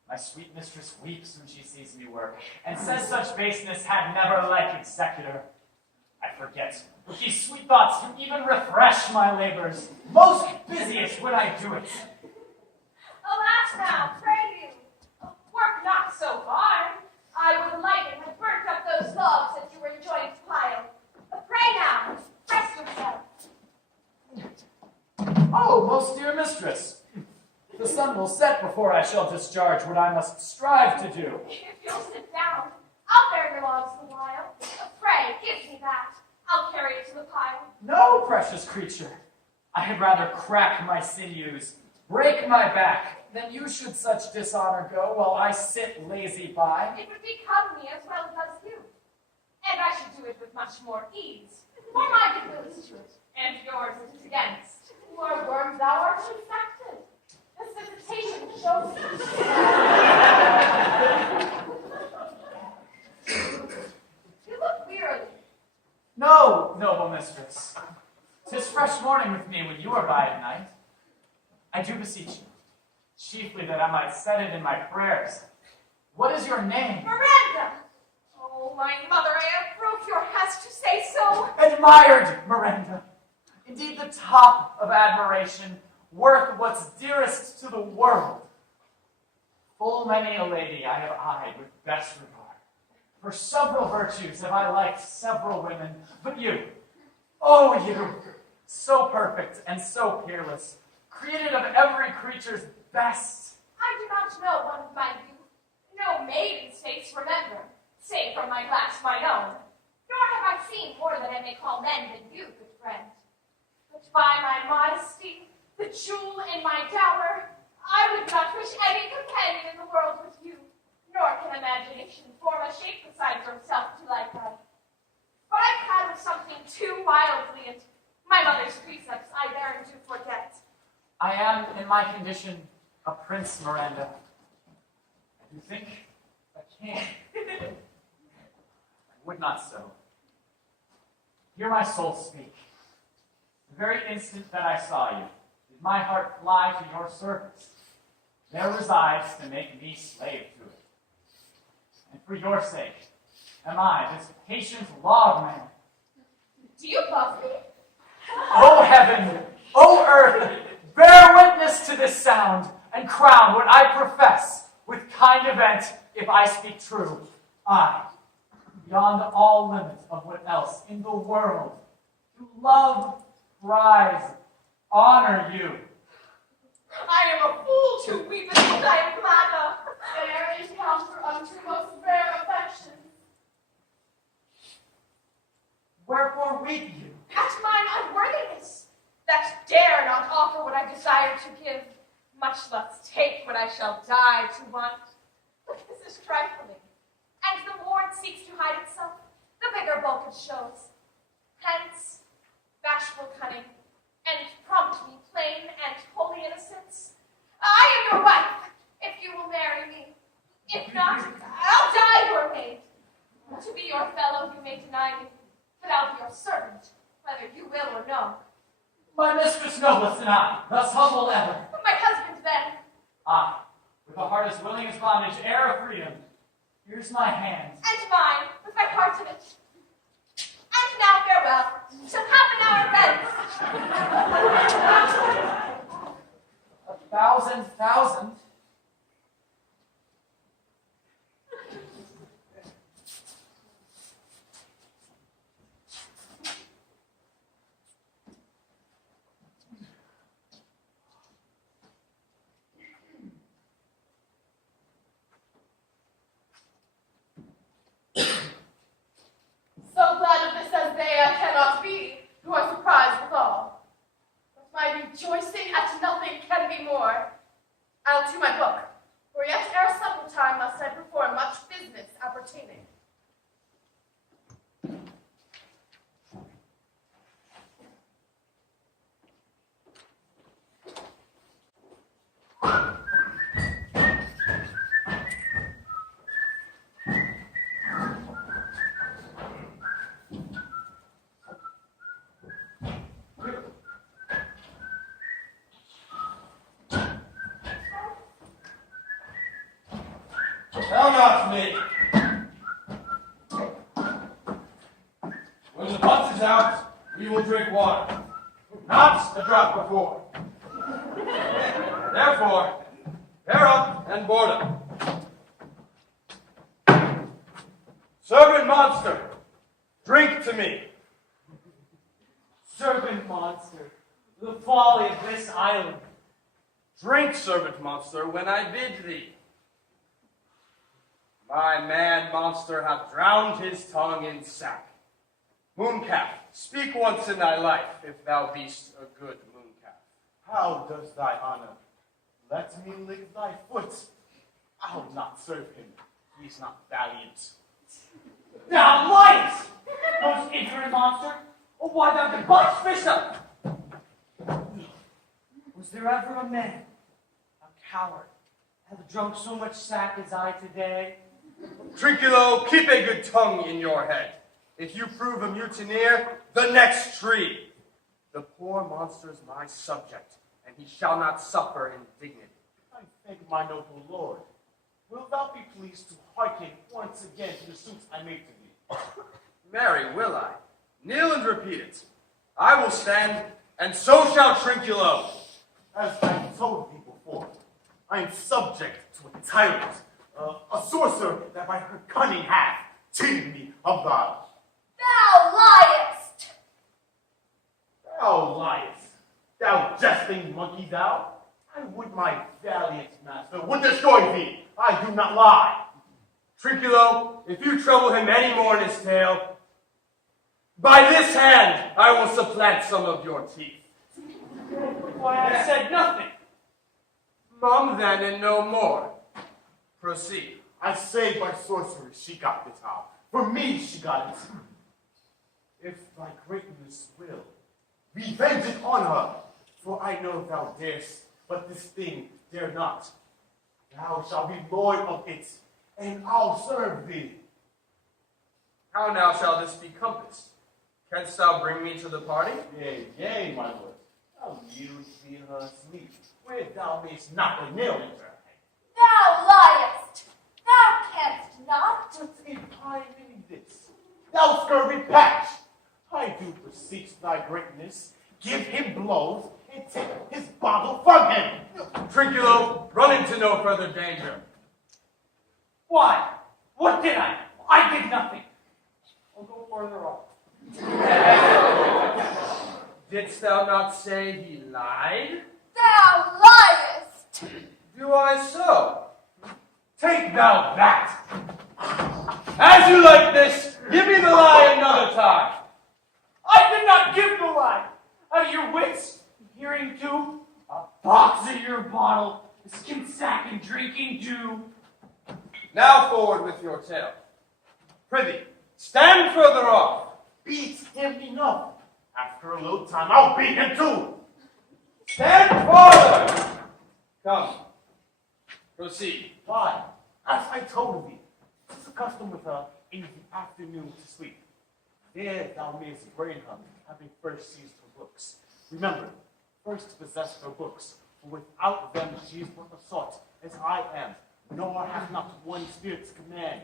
My sweet mistress weeps when she sees me work, and says such baseness had never like executor. I forget, but these sweet thoughts can even refresh my labors, most busiest when I do it. Alas now, pray you, work not so hard. I would lighten and burnt up those logs that you were enjoying to pile. Pray now, rest yourself. Oh, most dear mistress, the sun will set before I shall discharge what I must strive to do. If you'll sit down, I'll bear your logs a while. Pray, give me that. I'll carry it to the pile. No, precious creature, I had rather crack my sinews, break my back, than you should such dishonor go while I sit lazy by. It would become me as well as you. And I should do it with much more ease. For my goodwill is to it, and yours it is against. More worms thou art infected. This visitation shows You look wearily. No, noble mistress, 'tis fresh morning with me when you are by at night. I do beseech you, chiefly that I might set it in my prayers. What is your name? Miranda! Oh, my mother, I have broke your hest to say so. Admired, Miranda. Indeed, the top of admiration, worth what's dearest to the world. Full many a lady I have eyed with best regard. For several virtues have I liked several women, but you, oh you, so perfect and so peerless, created of every creature's best. I do not know one of my youth, no maiden's face remember, save from my glass mine own. Nor have I seen more than I may call men than you, good friend. But by my modesty, the jewel in my dower, I would not wish any companion in the world with you, nor can imagination form a shape beside yourself to like her. But I've had of something too wildly, and my mother's precepts I therein do forget. I am, in my condition, a prince, Miranda. You think a king? Would not so. Hear my soul speak. The very instant that I saw you, did my heart fly to your service. There resides to make me slave to it. And for your sake, am I, this patient logman. Do you love me? O heaven, O earth, bear witness to this sound, and crown what I profess with kind event, if I speak true. I, beyond all limit of what else in the world, to love, prize, honor you. I am a fool to weep as I am glad of. fair encounter unto most rare affection. Wherefore weep you? At mine unworthiness, that dare not offer what I desire to give, much less take what I shall die to want. But this is trifling, and the more it seeks to hide itself, the bigger bulk it shows. Hence, bashful cunning, and prompt me plain and holy innocence. I am your wife, if you will marry me. If not, I'll die your maid. To be your fellow you may deny me, but I'll be your servant, whether you will or no. My mistress noblest and I, thus humble ever. My husband then, I, with a heart as willing as bondage, heir of freedom. Here's my hand. and mine, with my heart in it. And now farewell, till half an hour thence. 1,000,000. of me. When the butts is out, we will drink water. Not a drop before. Therefore, bear up and board up. Servant monster, drink to me. Serpent monster, the folly of this island. Drink, servant monster, when I bid thee. My man monster hath drowned his tongue in sack. Mooncalf, speak once in thy life, if thou be'st a good mooncalf. How does thy honor? Let me lick thy foot. I'll not serve him. He's not valiant. Thou liest, most ignorant monster! Oh, why thou debauched bishop! Was there ever a man, a coward, hath drunk so much sack as I today? Trinculo, keep a good tongue in your head. If you prove a mutineer, the next tree. The poor monster's my subject, and he shall not suffer indignity. I thank my noble lord. Wilt thou be pleased to hearken once again to the suits I make to thee? Marry, will I? Kneel and repeat it. I will stand, and so shall Trinculo. As I told thee before, I am subject to a tyrant, a sorcerer that by her cunning hath cheated me of thou. Thou liest! Thou liest, thou jesting monkey thou. I would my valiant master would destroy thee. I do not lie. Trinculo, if you trouble him any more in his tale, by this hand I will supplant some of your teeth. Why, I said nothing. Mum then and no more. Proceed. I say by sorcery she got this out. For me she got it. If thy greatness will, revenge it on her. For I know thou darest, but this thing dare not. Thou shalt be lord of it, and I'll serve thee. How now shall this be compassed? Canst thou bring me to the party? Yea, yea, my lord. Thou yields thee her asleep, where thou mayst knock a nail into her head. Thou liest! Thou canst not! But if I mean this, thou scurvy patch, I do beseech thy greatness, give him blows, and take his bottle from him. Trinculo, run into no further danger. Why? What did I? I did nothing. I'll go further off. Didst thou not say he lied? Thou liest! Do I so? Take thou that. As you like this, give me the lie another time. I did not give the lie. Out of your wits, hearing too, a box of your bottle, a skin sack and drinking dew. Now forward with your tale. Prithee, stand further off. Beat him enough. After a little time, I'll beat him too. Stand farther. Come. Proceed. Why? As I told thee, 'tis a custom with her in the afternoon to sleep. There thou mayst brain her, having first seized her books. Remember, first to possess her books, for without them she is but a sot, as I am, nor hath not one spirit's command.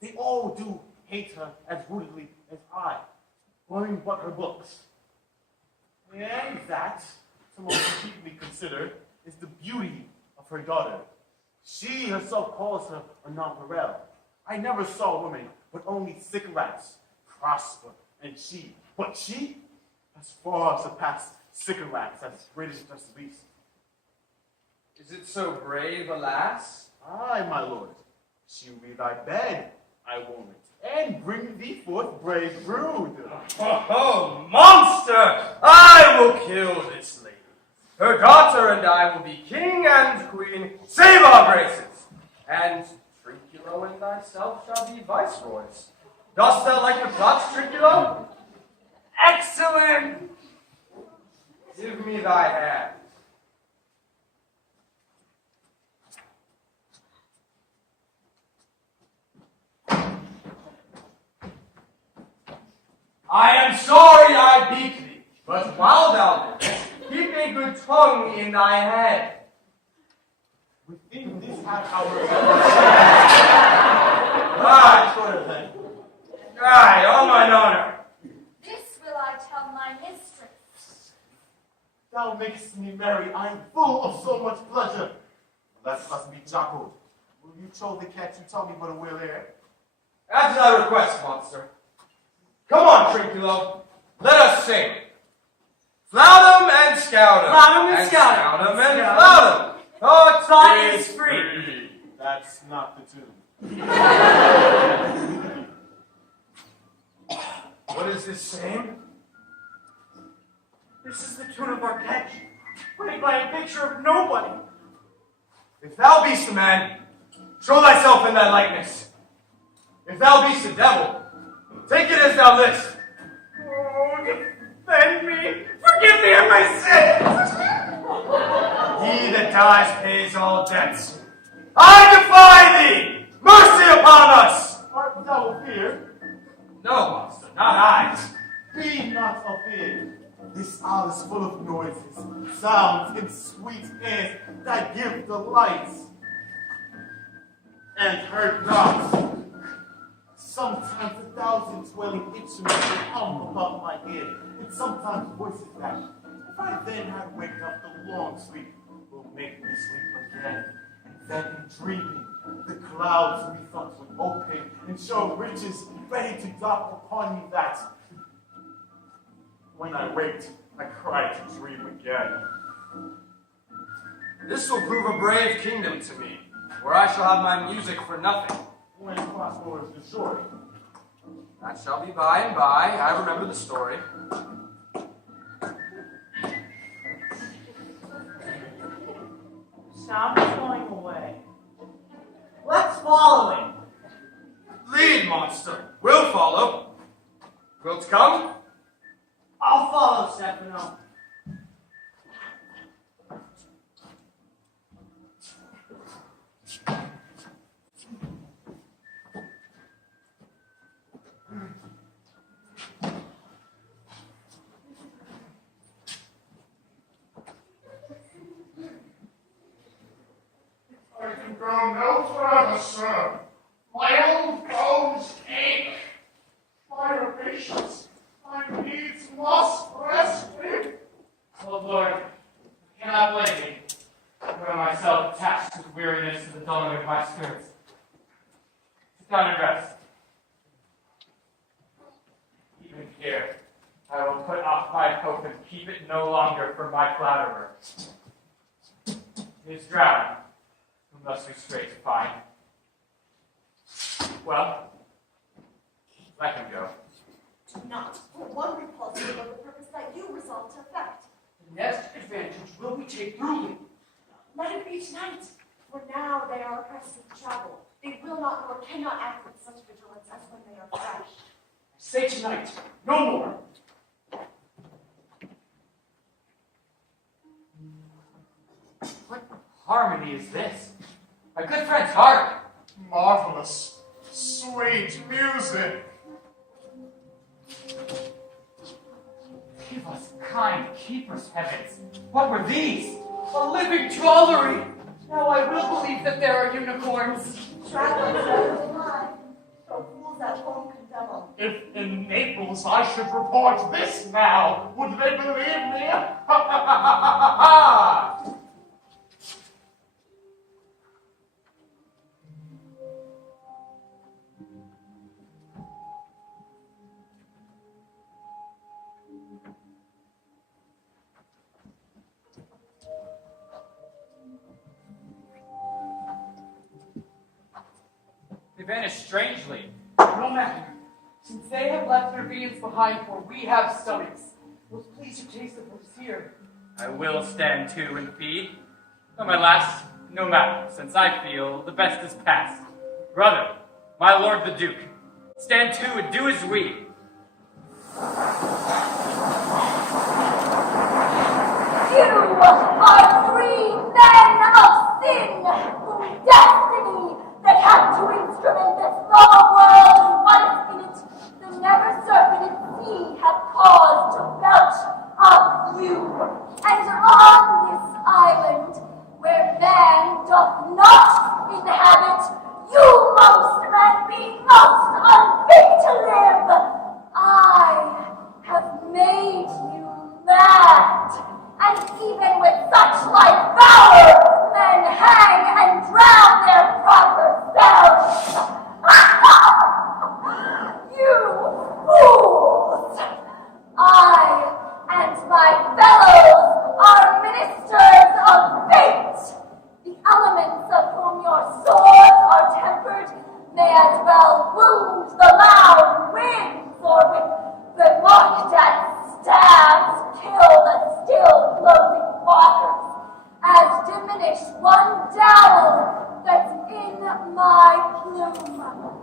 They all do hate her as rootedly as I, learning but her books. And that, to most chiefly consider, is the beauty of her daughter. She herself calls her a nonpareil. I never saw a woman, but only sycorax, prosper, and she. But she has far surpassed sycorax as British just least. Is it so brave, alas? Aye, my lord. She will be thy bed, I warn it, and bring thee forth brave brood. Oh, monster! I will kill this lady. Her daughter and I will be king and queen, save our graces. And Trinculo and thyself shall be viceroys. Dost thou like the plots, Trinculo? Excellent! Give me thy hand. I am sorry I beat thee, but while thou livest, keep a good tongue in thy head. Within this half hour, Aye, all mine honor. This will I tell my mistress. Thou makest me merry. I am full of so much pleasure. Let us be jocund. Will you troll the cat you tell me but a will air? At thy request, monster. Come on, Trinculo. Let us sing. Flout 'em and scout 'em. Flout 'em and scout 'em. Scout 'em and flout 'em. Thought is free. That's not the tune. What is this saying? This is the tune of our catch, played by a picture of nobody. If thou be'st a man, show thyself in thy likeness. If thou be'st a devil, take it as thou list. Oh, defend me! Forgive me of my sins! He that dies pays all debts. I defy thee! Mercy upon us! Art thou afeard? No, monster, not I. Be not afeard. This isle is full of noises, sounds, and sweet airs that give delight. And hurt not. Sometimes 1,000 swelling instruments will hum above my head, and sometimes voices that, if I then had waked up the long sleep, will make me sleep again. And then in dreaming, the clouds methought would open and show riches ready to drop upon me that, when I waked, I cried to dream again. This will prove a brave kingdom to me, where I shall have my music for nothing. When prosper is the short. That shall be by and by. I remember the story. Sound is going away. Let's follow him. Lead, monster. We'll follow. Wilt come? I'll follow, Stefano. I can go no further, sir. My old bones ache. My patience, my needs must rest me. Oh Lord, I cannot blame me. I feel myself attached with weariness to the dulling of my spirits. Sit down and rest. Even here, I will put off my hope and keep it no longer from my flatterer. He is drowned, whom thus we straight to find. Well, let him go. Do not for one repulsive of the purpose that you resolve to effect. The next advantage will we take through him. Let it be tonight, for now they are oppressed with travel. They will not nor cannot act with such vigilance as when they are fresh. I say tonight, no more. What harmony is this? My good friends, hark! Marvelous, sweet music. Give us kind keepers, heavens. What were these? A living drollery. Now I will believe that there are unicorns. Travelers are mine, so fools at home condemn them. If in Naples I should report this now, would they believe me? Ha ha ha ha ha ha! They vanished strangely. No matter. Since they have left their beings behind, for we have stomachs. Was pleased to taste of what is here. I will stand to and feed. Though my last, no matter, since I feel the best is past. Brother, my lord the Duke, stand to and do as we. You are three men of sin, whom destiny, the captive instrument that saw the world and what is in it, the never-serpented sea, have caused to belch of you. And on this island, where man doth not inhabit, you most men be most unfit to live. I have made you mad, and even with such like valor, men hang and drown their proper selves. You fools! I and my fellows are ministers of fate. The elements of whom your swords are tempered may as well wound the loud winds, or with the mocked at stabs kill the still floating waters, as diminish one dowel that's in my plume.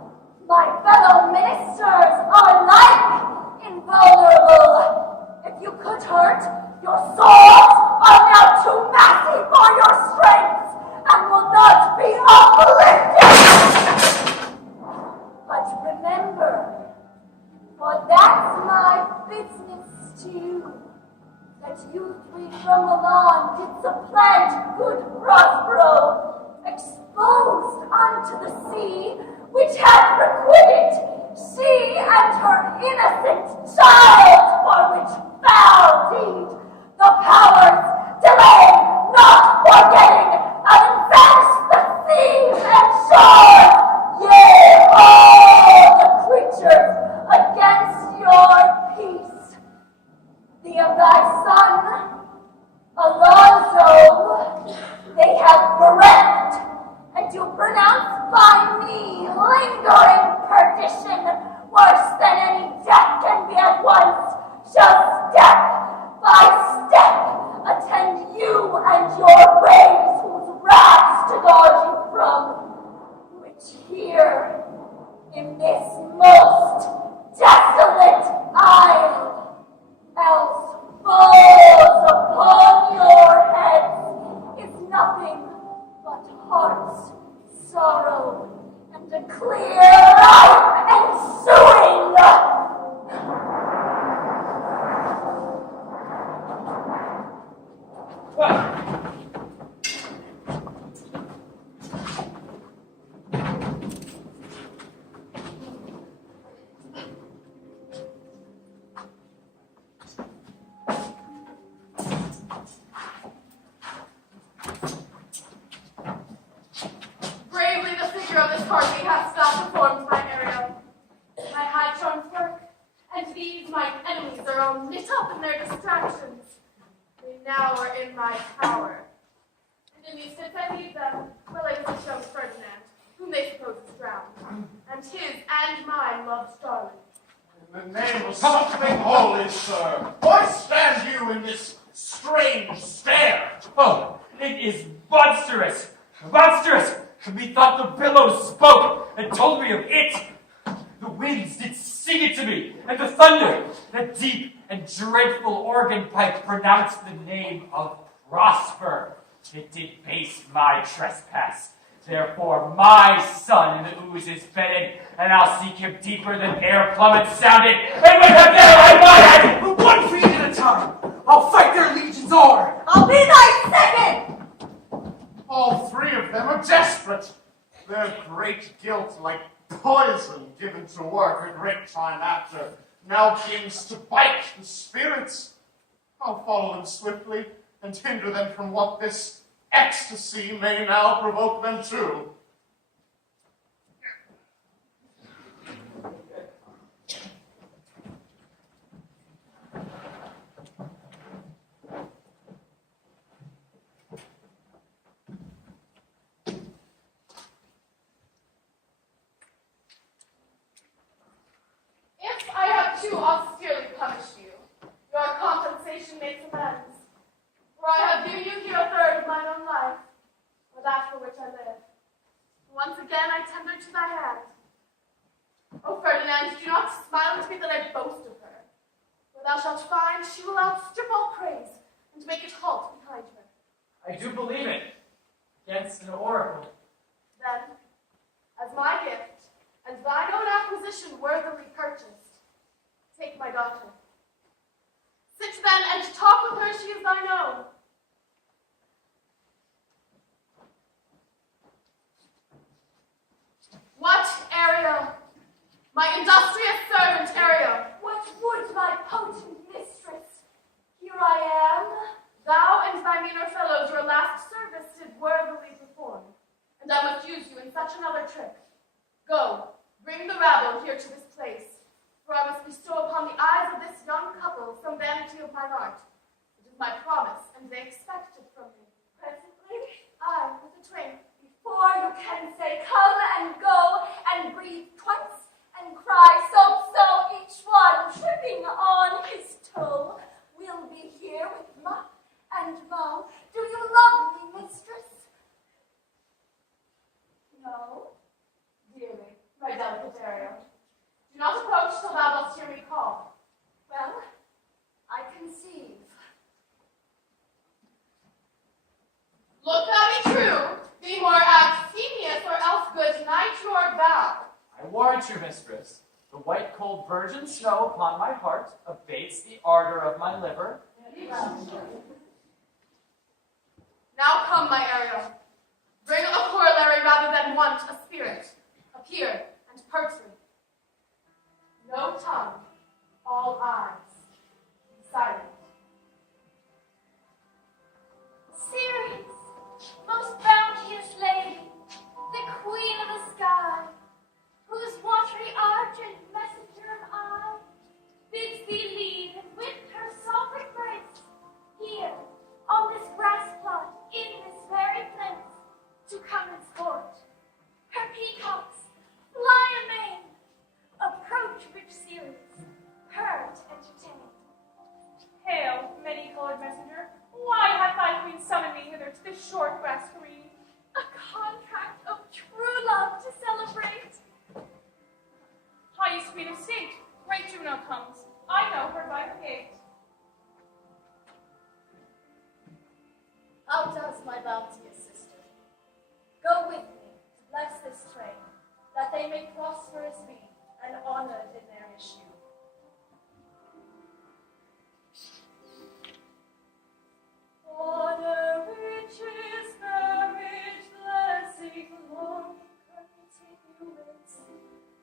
My fellow ministers are like invulnerable. If you could hurt, your swords are now too massy for your strength and will not be uplifted. But remember, for that's my business too, that you three from Milan did supplant good Prospero, exposed unto the sea, which had requited she and her innocent child, for which foul deed the powers delay not forgetting, having vanished the seas and shores, yea, all the creatures against your peace. Thee of thy son, Alonso, they have bereft, and do pronounce by me lingering perdition, worse than any death can be at once, shall step by step attend you and your ways, whose wraths to guard you from, which here, in this most desolate isle, else falls upon your heads, is nothing but heart's sorrow and a clear life ensuing. Bravely the figure of this harpy hast thou performed, my Ariel. My high charms work, and these mine enemies are all knit up in their distractions. They now are in my power. And in these fits I leave them, where lay was shown Ferdinand, whom they suppose is drowned, and his and mine loved darling. In the name of something holy, sir, why stand you in this strange stare? Oh, it is monstrous! Monstrous! Methought the billows spoke and told me of it. The winds did sing it to me, and the thunder, the deep and dreadful organ pipe pronounced the name of Prosper. It did base my trespass. Therefore my son in the ooze is bedded, and I'll seek him deeper than air plummets sounded, and with a I might One feet at a time. I'll fight their legions o'er. I'll be thy second. All three of them are desperate. Their great guilt, like poison given to work a great time after, now begins to bite the spirits. I'll follow them swiftly and hinder them from what this ecstasy may now provoke them to. If I have too austerely punished you, your compensation makes amends. For I have given you here a third of mine own life, or that for which I live. Once again I tender to thy hand. O Ferdinand, do not smile at me that I boast of her. For thou shalt find she will outstrip all praise, and make it halt behind her. I do believe it, against an oracle. Then, as my gift, and thine own acquisition worthily purchased, take my daughter. Sit then and talk with her, she is thine own. My industrious servant Ariel. What would my potent mistress? Here I am. Thou and thy meaner fellows your last service did worthily perform, and I must use you in such another trick. Go, bring the rabble here to this place, for I must bestow upon the eyes of this young couple some vanity of mine art. It is my promise, and they expect it from me. Presently, Aye, with a twink. before you can say come and go and breathe twice and cry so, each one tripping on his toe, we'll be here with muff and mow. Do you love me, mistress? No, dearly, my delicate Ariel. Do not approach till thou dost hear me call. Well, I conceive. Look thou be true, be more abstemious, or else good night your vow. I warrant you, mistress, the white cold virgin snow upon my heart abates the ardor of my liver. Now come, my Ariel. Bring a corollary rather than want a spirit. Appear and pertly. No tongue, all eyes. Be silent. Ceres, most bounteous lady, the queen of the sky, whose watery arch and messenger of eye bids thee lead and with her sovereign grace here on this grass plot in this very place to come and sport. Her peacocks fly amain, approach rich Ceres, her to entertain. Hail, many-colored messenger, why hath thy queen summoned me hither to this short grass green? A contract of true love to celebrate. Highest queen of state, great Juno comes. I know her by her gait. How does my bounteous sister? Go with me to bless this train, that they may prosperous be and honored in their issue. Honor, riches, marriage, blessing, long continuance,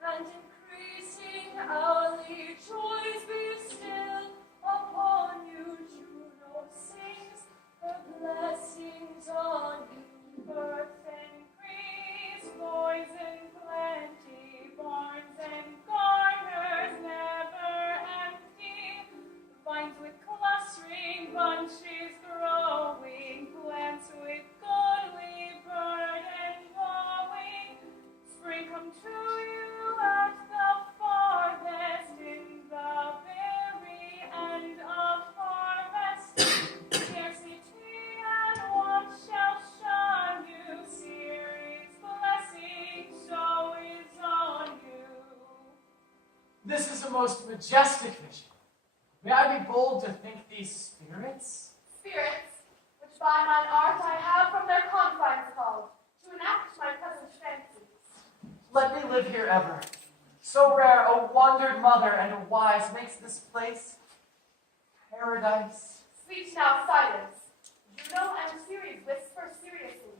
and increasing hourly joys be still upon you. Juno sings her blessings on you. Birth increase, boys in plenty, barns and garners never empty, vines with clustering bunches growing, plants with goodly burden growing, spring come to you at the farthest, in the very end of harvest, scarcity and want shall shun you, Ceres' blessing so is on you. This is a most majestic vision. May I be bold to think these spirits? Spirits, which by mine art I have from their confines called, to enact my present fancies. Let me live here ever. So rare a wandered mother and a wise makes this place paradise. Sweet now silence. Juno and Ceres whisper seriously.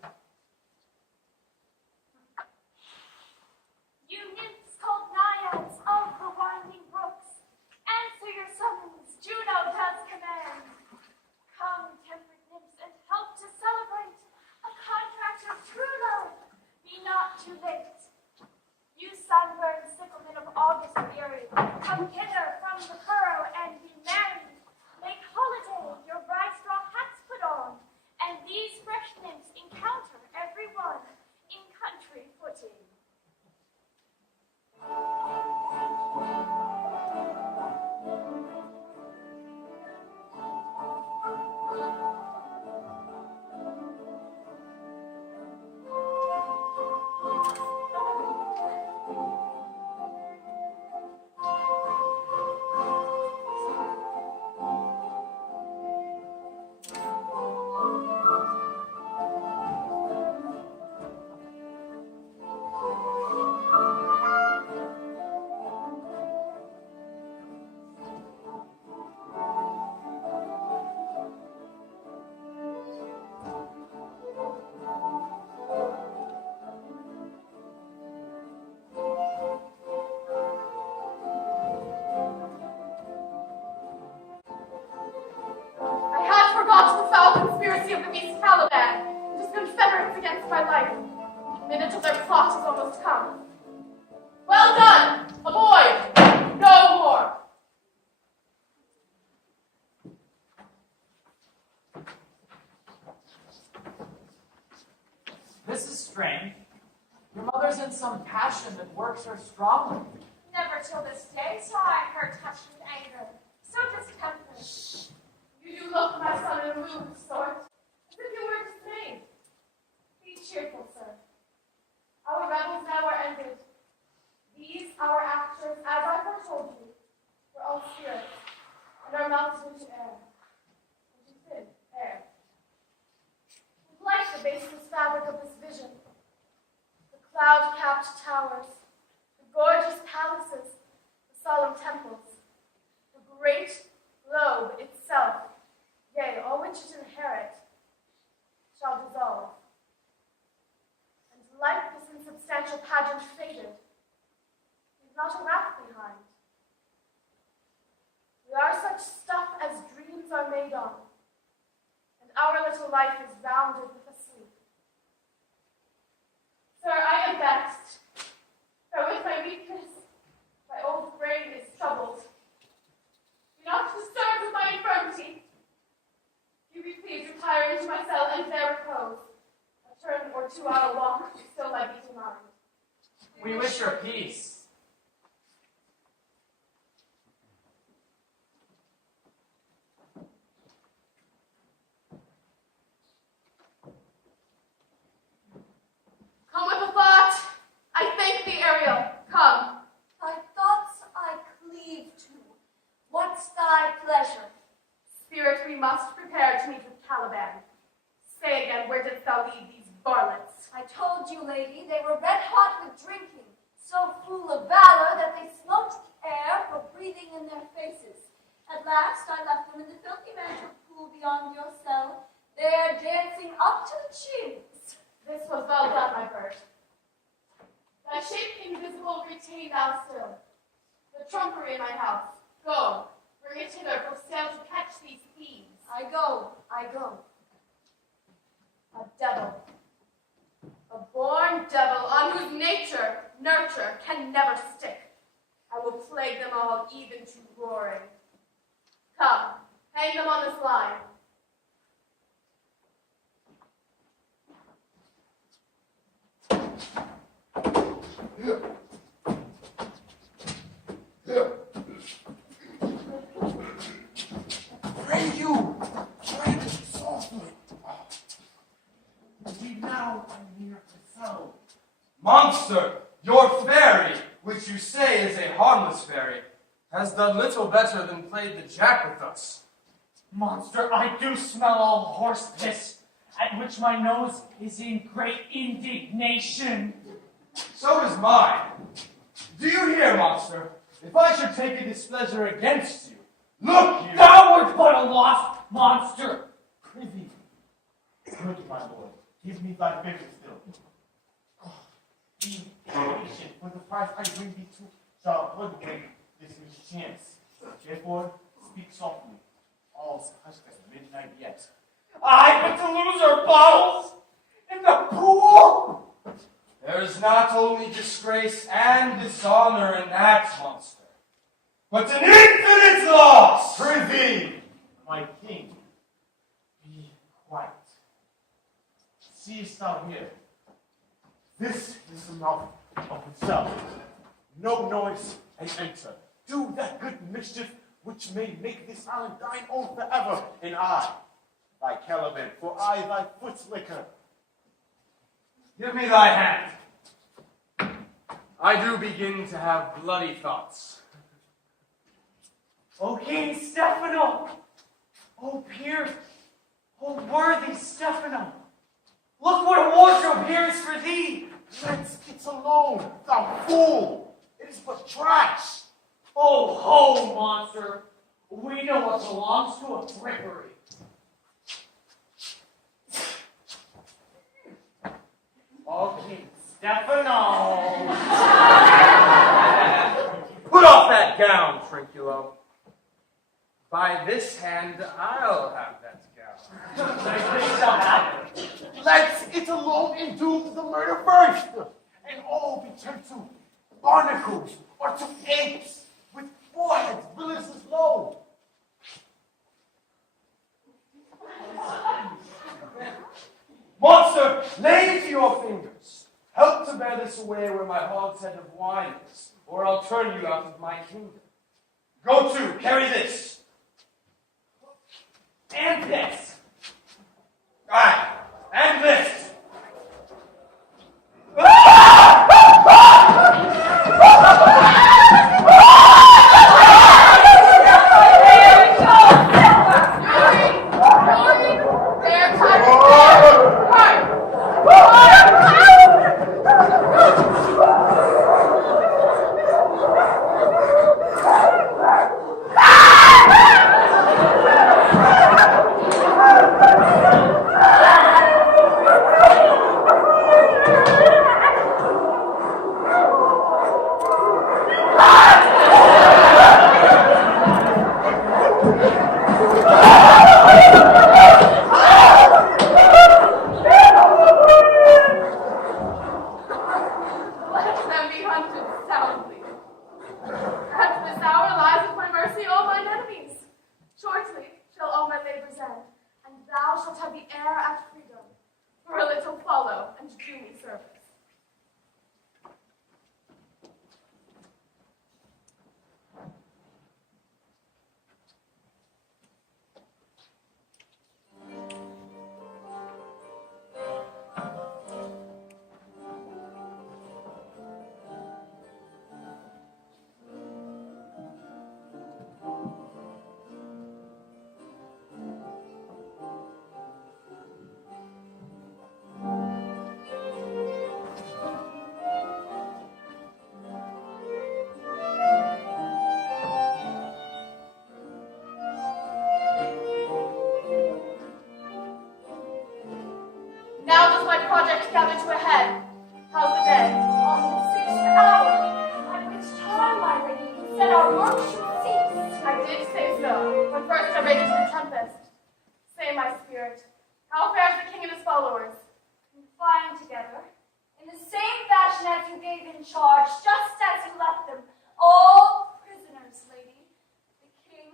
You nymphs called naiads of the winding brooks, answer your summons, Juno does command. Come, temperate nymphs, and help to celebrate a contract of true love. Be not too late. You sunburned sicklemen of August fury, come hither from the furrow and be merry. Make holiday your bright straw hats put on, and these fresh nymphs encounter every one in country footing. until their plot is almost come. Well done! Avoid! No more! This is strange. Your mother's in some passion that works her strongly. Never till this day saw I her touched with anger, so distempered. You do look, my son, in a mood of sort, as if you were dismayed. Be cheerful, sir. Our revels now are ended. These, our actors, as I foretold you, were all spirits, and are melted into air. Into thin air. Like the baseless fabric of this vision, the cloud-capped towers, the gorgeous palaces, the solemn temples, the great globe itself, yea, all which it inherit, shall dissolve. And like this insubstantial pageant faded, leave not a wrath behind. We are such stuff as dreams are made on, and our little life is rounded with a sleep. Sir, I am vexed, for with my weakness, my old brain is troubled. Be not disturbed with my infirmity. You be pleased retire into my cell and there repose. A turn or 2 hour walk to still my beating mind. We wish her peace. Come with a thought. I thank thee, Ariel. Come. Thy thoughts I cleave to. What's thy pleasure? Spirit, we must prepare to meet with Caliban. Say again, where didst thou leave these varlets? I told you, lady, they were red hot with drinking, so full of valor that they smoked the air for breathing in their faces. At last I left them in the filthy mantle pool beyond your cell, there dancing up to the chins. This was well done, my bird. Thy shape invisible retain thou still. The trumpery in my house, go, bring it hither for sale to catch these thieves. I go. A devil. A born devil on whose nurture can never stick. I will plague them all even to roaring. Come, hang them on this line. Pray you! Try to softly. We now are near the cell. Monster, your fairy, which you say is a harmless fairy, has done little better than played the jack with us. Monster, I do smell all horse piss, at which my nose is in great indignation. So is mine. Do you hear, monster? If I should take a displeasure against you, look you! Thou art but a lost monster! Prithee. Good, my lord. Give me thy favor still. Oh, be patient, for the price I bring thee to shall hoodwink this mischance. Therefore, speak softly. All's hushed as midnight yet. I but to lose our bottles in the pool! There is not only disgrace and dishonor in that, monster, but an infinite loss! Prithee, my king, be quiet. Seest thou here? This is the mouth of itself. No noise and enter. Do that good mischief which may make this island thine own forever, and I, thy Caliban, for I thy foot's liquor. Give me thy hand. I do begin to have bloody thoughts. O King Stefano! O peer! O worthy Stefano! Look what a wardrobe here is for thee! Let's get alone, thou fool! It is but trash! Oh ho, monster! We know what belongs to a frippery. O King Stefano! Put off that gown, Trinculo. By this hand, I'll have that gown. I think so happen. Let's get alone! home and do the murder first, and all be turned to barnacles or to apes with foreheads villainous as low. Monster, lay to your fingers. Help to bear this away where my hogshead of wine is, or I'll turn you out of my kingdom. Go to, carry this. And this. Aye, and this. Now does my project gather to a head? How's the day? On the 6th hour, at which time, my lady, you said our work should cease. I did say so, when first I raised the Tempest. Say, my spirit, how fares the king and his followers? Confined together, in the same fashion as you gave in charge, just as you left them, all prisoners, lady. The king,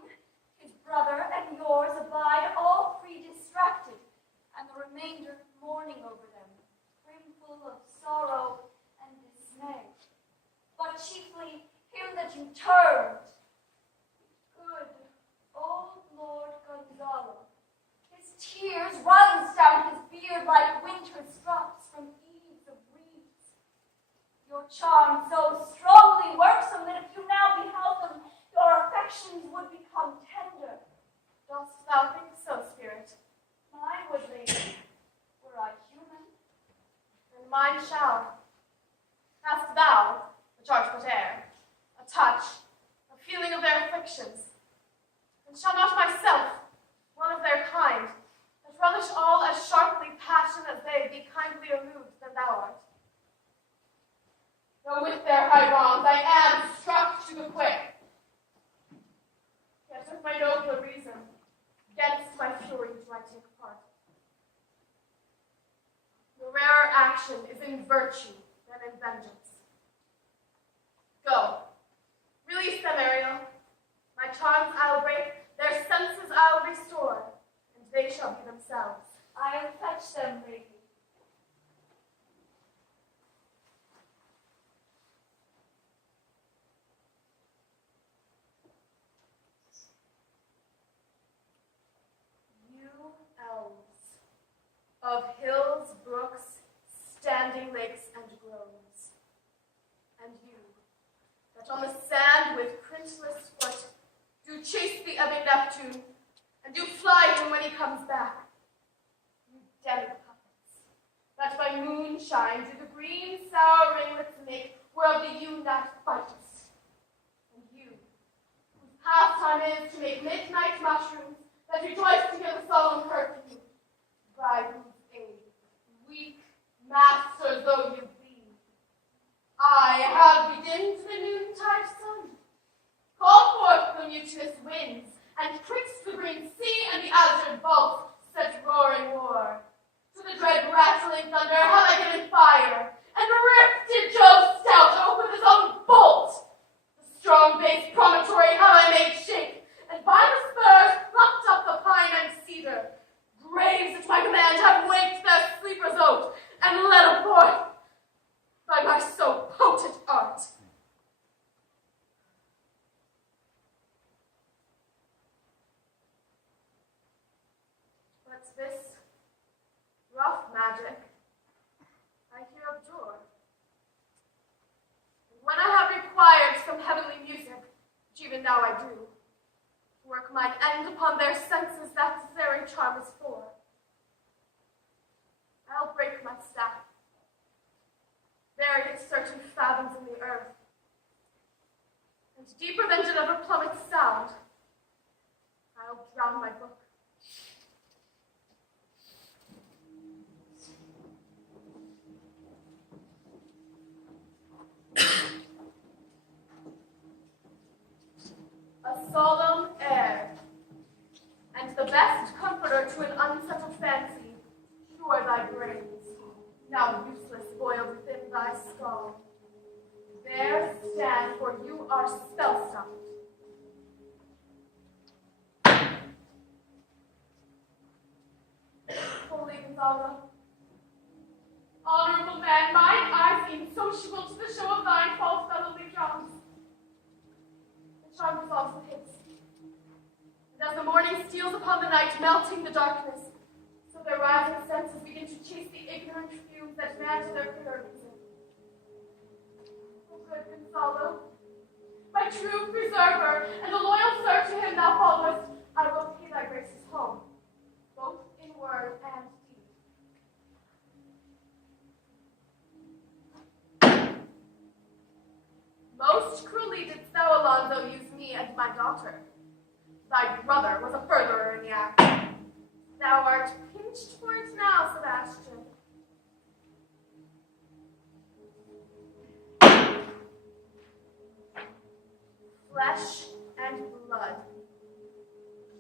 his brother, and yours abide all three distracted, and the remainder mourning over them, brimful of sorrow and dismay. But chiefly him that you termed good old Lord Gonzalo. His tears runs down his beard like winter's drops from eaves of reeds. Your charm so strongly works them that if you now beheld them, your affections would become tender. Dost thou think so, spirit? Mine would, lady, were I human. And mine shall. Hast thou, which art but air, a touch, a feeling of their afflictions? And shall not myself, one of their kind, that relish all as sharply passion as they, be kindlier moved than thou art? Though with their high wrongs I am struck to the quick, yet with my nobler reason, against my fury do I take part. The rarer action is in virtue than in vengeance. Go, release them, Ariel. My charms I'll break, their senses I'll restore, and they shall be themselves. I'll fetch them, lady. You elves, of hills, brooks, standing lakes, and groves, and you, that on the sand with princeless foot do chase the ebbing Neptune, and do fly him when he comes back. You demi-puppets, that by moonshine do the green sour ringlets make, whereof the ewe-gnat bites. And you, whose pastime is to make midnight mushrooms, that rejoice to hear the solemn curfew, by whose aid, weak masters though you be, I have bedinned the noontide sun, called forth the mutinous winds, and twixt the green sea and the azure vault set roaring war. To the dread rattling thunder, at my command have waked their sleepers oath, and led forth by my so potent art. But this rough magic I here abjure. And when I have required some heavenly music, which even now I do, work might end upon their senses that very charm is for, I'll break my staff, bury it certain fathoms in the earth, and deeper than did ever plummet's sound, I'll drown my book. A solemn air, and the best comforter to an unsettled fancy, sure thy brains, now useless boiled within thy skull. There stand, for you are spell-stopped. Holy Gonzalo, honorable man, mine eyes insociable to the show of thine false fellowly charms. The charm dissolves with his. And as the morning steals upon the night, melting the darkness, so their rising senses begin to chase the ignorant fumes that man to their pillar reason. O good Gonzalo, my true preserver, and the loyal serf to him thou followest, I will pay thy graces home, both in word and deed. Most cruelly didst thou, Alonso, use me and my daughter. Thy brother was a furtherer in the act. Thou art pinched for it now, Sebastian. Flesh and blood.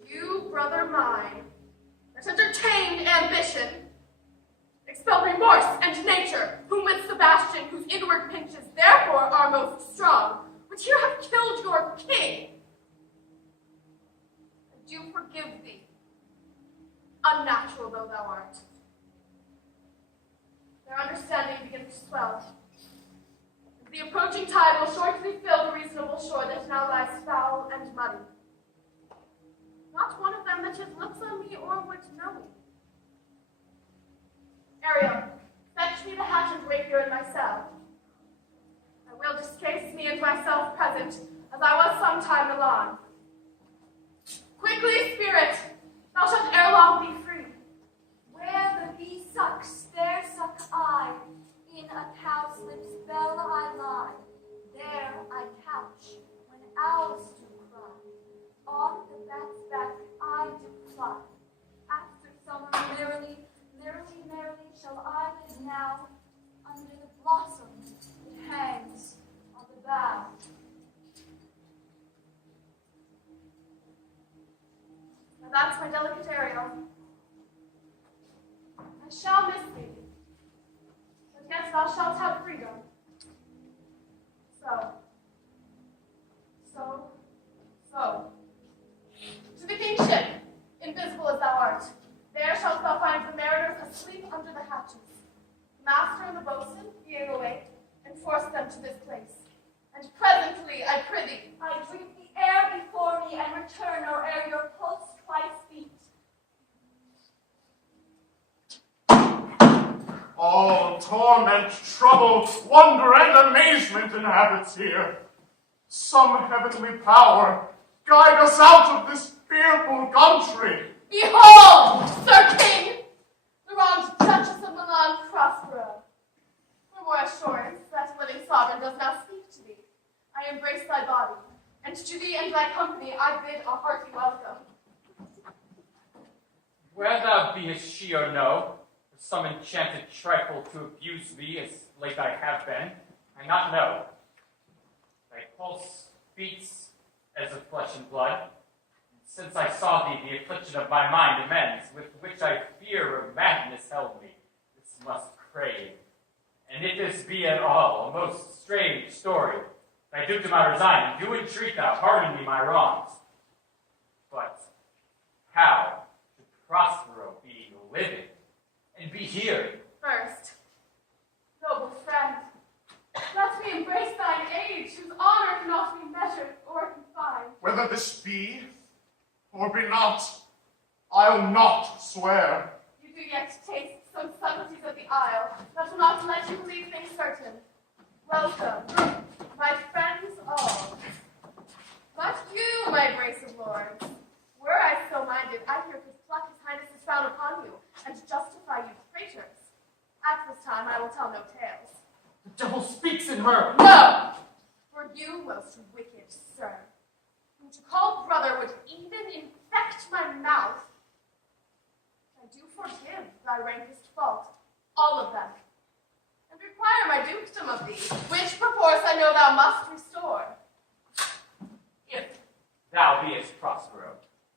You, brother mine, that entertained ambition, expel remorse and nature, whom with Sebastian, whose inward pinches therefore are most strong, would here have killed your king. I do forgive thee, unnatural though thou art. Their understanding begins to swell. The approaching tide will shortly fill the reasonable shore that now lies foul and muddy. Not one of them that yet looks on me or would know me. Ariel, fetch me the hat and rapier in my cell. I will discase me and myself present, as I was sometime alone. Quickly, spirit, thou shalt ere long be free. Where the bee sucks, there suck I. In a cowslip's bell I lie. There I couch when owls do cry. On the bat's back I do fly. After summer merrily, merrily, merrily shall I live now under the blossom that hangs on the bough. Now that's my delicate Ariel. I shall miss thee, but yet thou shalt have freedom. So. To the king's ship, invisible as thou art, there shalt thou find the mariners asleep under the hatches, the master and the boatswain being awake, and force them to this place. And presently, I prithee, I drink the air before me and return, or ere your pulse twice beat. All torment, trouble, wonder, and amazement inhabits here. Some heavenly power guide us out of this fearful country. behold, Sir King, the wronged Duchess of Milan Prospero. For more assurance that living sovereign does now speak to thee, I embrace thy body, and to thee and thy company I bid a hearty welcome. Where thou beest she or no, for some enchanted trifle to abuse me as late I have been, I not know. Thy pulse beats as of flesh and blood, and since I saw thee, the affliction of my mind amends, with which I fear of madness held me, this must crave. And if this be at all a most strange story, I do to my resign, and do entreat thou pardon me my wrongs. But how should Prospero be living, and be here. First, noble friend, let me embrace thine age, whose honor cannot be measured or confined. Whether this be, or be not, I'll not swear. You do yet taste some subtleties of the isle that will not let you believe things certain. Welcome, my friends all. But you, my brace of lords, were I so minded, I here could pluck his highness's frown upon you, and justify you traitors. At this time I will tell no tales. The devil speaks in her. No! For you, most wicked sir, whom to call brother would even infect my mouth. I do forgive thy rankest fault, all of them, and require my dukedom of thee, which perforce I know thou must restore. If thou beest Prospero,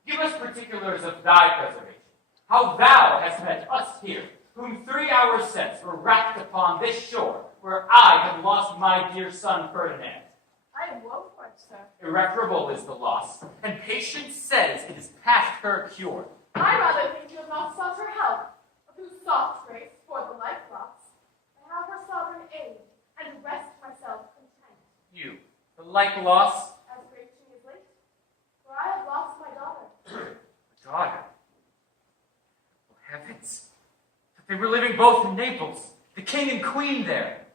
give us particulars of thy preservation, how thou hast met us here, whom 3 hours since were racked upon this shore, where I have lost my dear son Ferdinand. I am woe for it, sir. Irreparable is the loss, and patience says it is past her cure. I rather think you have not sought her help, of whose soft grace, for the life loss, I have her sovereign aid, and rest myself content. You, the like loss? As great she is late, for I have lost my daughter. A daughter? Oh, heavens! That they were living both in Naples, the king and queen there.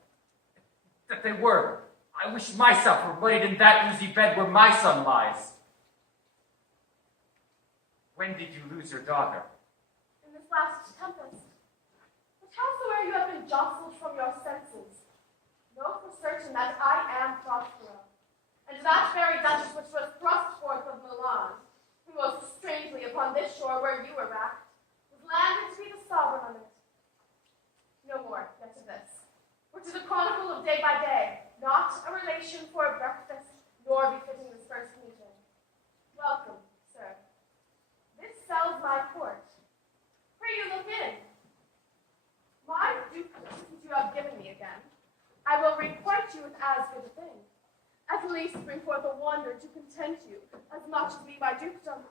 That they were. I wish myself were laid in that oozy bed where my son lies. When did you lose your daughter? In this last tempest. But howsoever you have been jostled from your senses, know for certain that I am Prospero, and that very duchess which was thrust forth of Milan, who most strangely upon this shore where you were racked, was landed to be the sovereign on it. No more, yet to this. For to the chronicle of day by day, not a relation for a breakfast, nor befitting this first meeting. Welcome, sir. This cell's my court. Pray you look in. My dukedom, since you have given me again, I will requite you with as good a thing. At least bring forth a wonder to content you, as much as be my dukedom.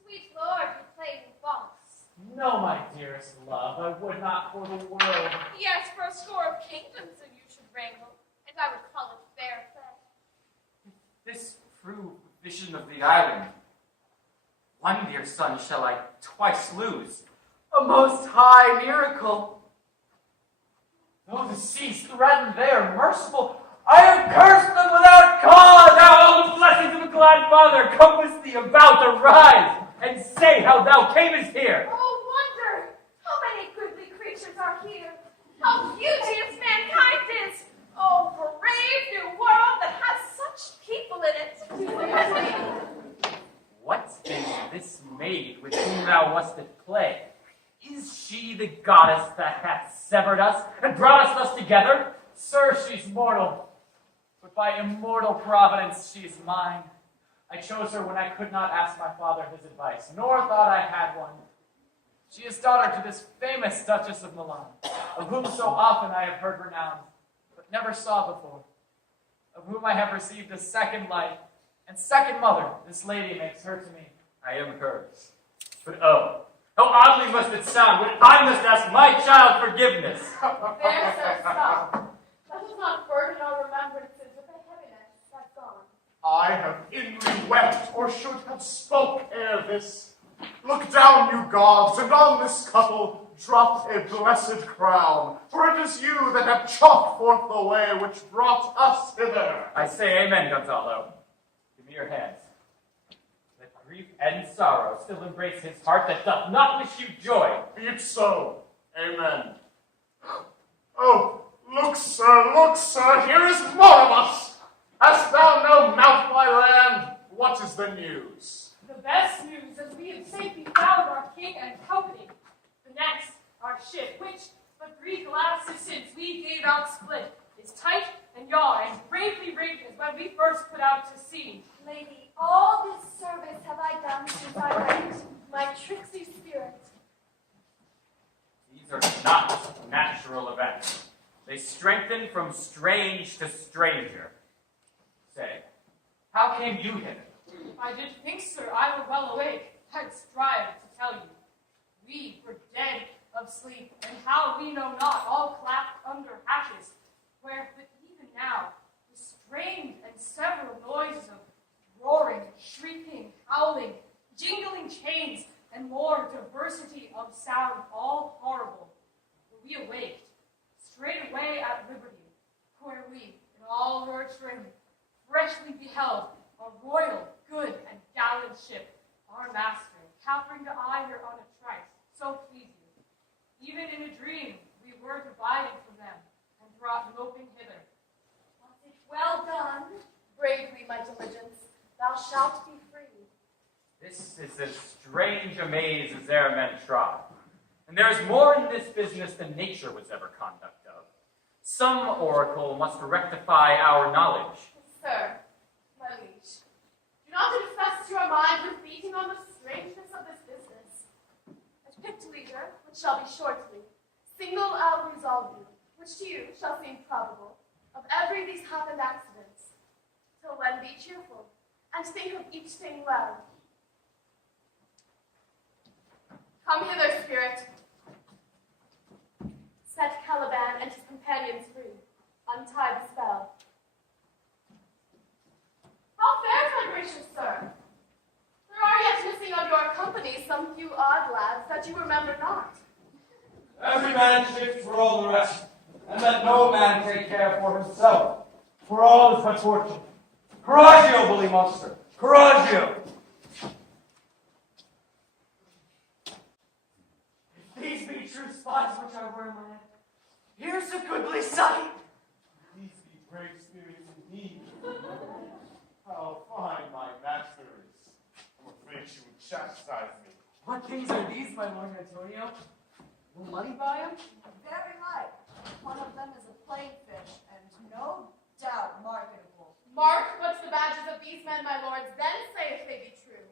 Sweet lord, you play me false. No, my dearest love, I would not for the world. Yes, for a score of kingdoms if you should wrangle, and I would call it fair play. This true vision of the island, one dear son shall I twice lose. A most high miracle. Though the seas threaten they are merciful, I have cursed them without cause. Now all the blessings of a glad father compass thee about. Arise and say how thou camest here. Oh, wonder! How many goodly creatures are here! How beauteous mankind is! Oh, brave new world that has such people in it! What is this maid with whom thou wast at play? Is she the goddess that hath severed us and brought us thus together? Sir, she's mortal, but by immortal providence she is mine. I chose her when I could not ask my father his advice, nor thought I had one. She is daughter to this famous Duchess of Milan, of whom so often I have heard renowned, but never saw before, of whom I have received a second life, and second mother this lady makes her to me. I am hers. But oh, how oddly must it sound when I must ask my child forgiveness. There, sir, stop. Let us not burden our remembrances with a heaviness that's gone. I have inly wept, or should have spoke ere this. Look down, you gods, and on this couple drop a blessed crown, for it is you that have chalked forth the way which brought us hither. I say amen, Gonzalo. Give me your hands. Let grief and sorrow still embrace his heart that doth not wish you joy. Be it so. Amen. Oh, look, sir, here is more of us. Hast thou no mouth, my land? What is the news? The best news is we have safely found our king and company. The next, our ship, which, but 3 glasses since we gave out split, is tight and yaw and bravely rigged as when we first put out to sea. Lady, all this service have I done since I went, my tricksy spirit. These are not natural events. They strengthen from strange to stranger. Say, how came you hither? I did think, sir, I were well awake. I'd strive to tell you. of sleep, and how we know not, all clapped under hatches, where, but even now, the strained and several noises of roaring, shrieking, howling, jingling chains, and more diversity of sound, all horrible, were we awaked, straightway at liberty, where we, in all her trim, freshly beheld a royal, good, and gallant ship, our master, capering to eye her on a trice, so pleasing. Even in a dream, we were divided from them, and brought moping hither. Was it well done? Bravely, my diligence, thou shalt be free. This is as strange a maze as e'er men trod, and there is more in this business than nature was ever conduct of. Some oracle must rectify our knowledge. Sir, my liege, do not infest your mind with beating on the strangeness of this business. At picked leisure, which shall be shortly, single I'll resolve you, which to you shall seem probable, of every these happened accidents. Till when be cheerful, and think of each thing well. Come hither, spirit. Set Caliban and his companions free. Untie the spell. How fares my gracious sir? There are yet missing of your company some few odd lads that you remember not. Every man shifts for all the rest, and let no man take care for himself, for all is but fortune. Coraggio, bully monster! Coraggio! If these be true spots which I wear in my head, here's a goodly sight. These be brave spirits indeed. How fine my master is. I'm afraid she would chastise me. What things are these, my Lord Antonio? Will money buy them? Very like. One of them is a plain fish, and no doubt marketable. Mark what the badges of these men, my lords, then say if they be true.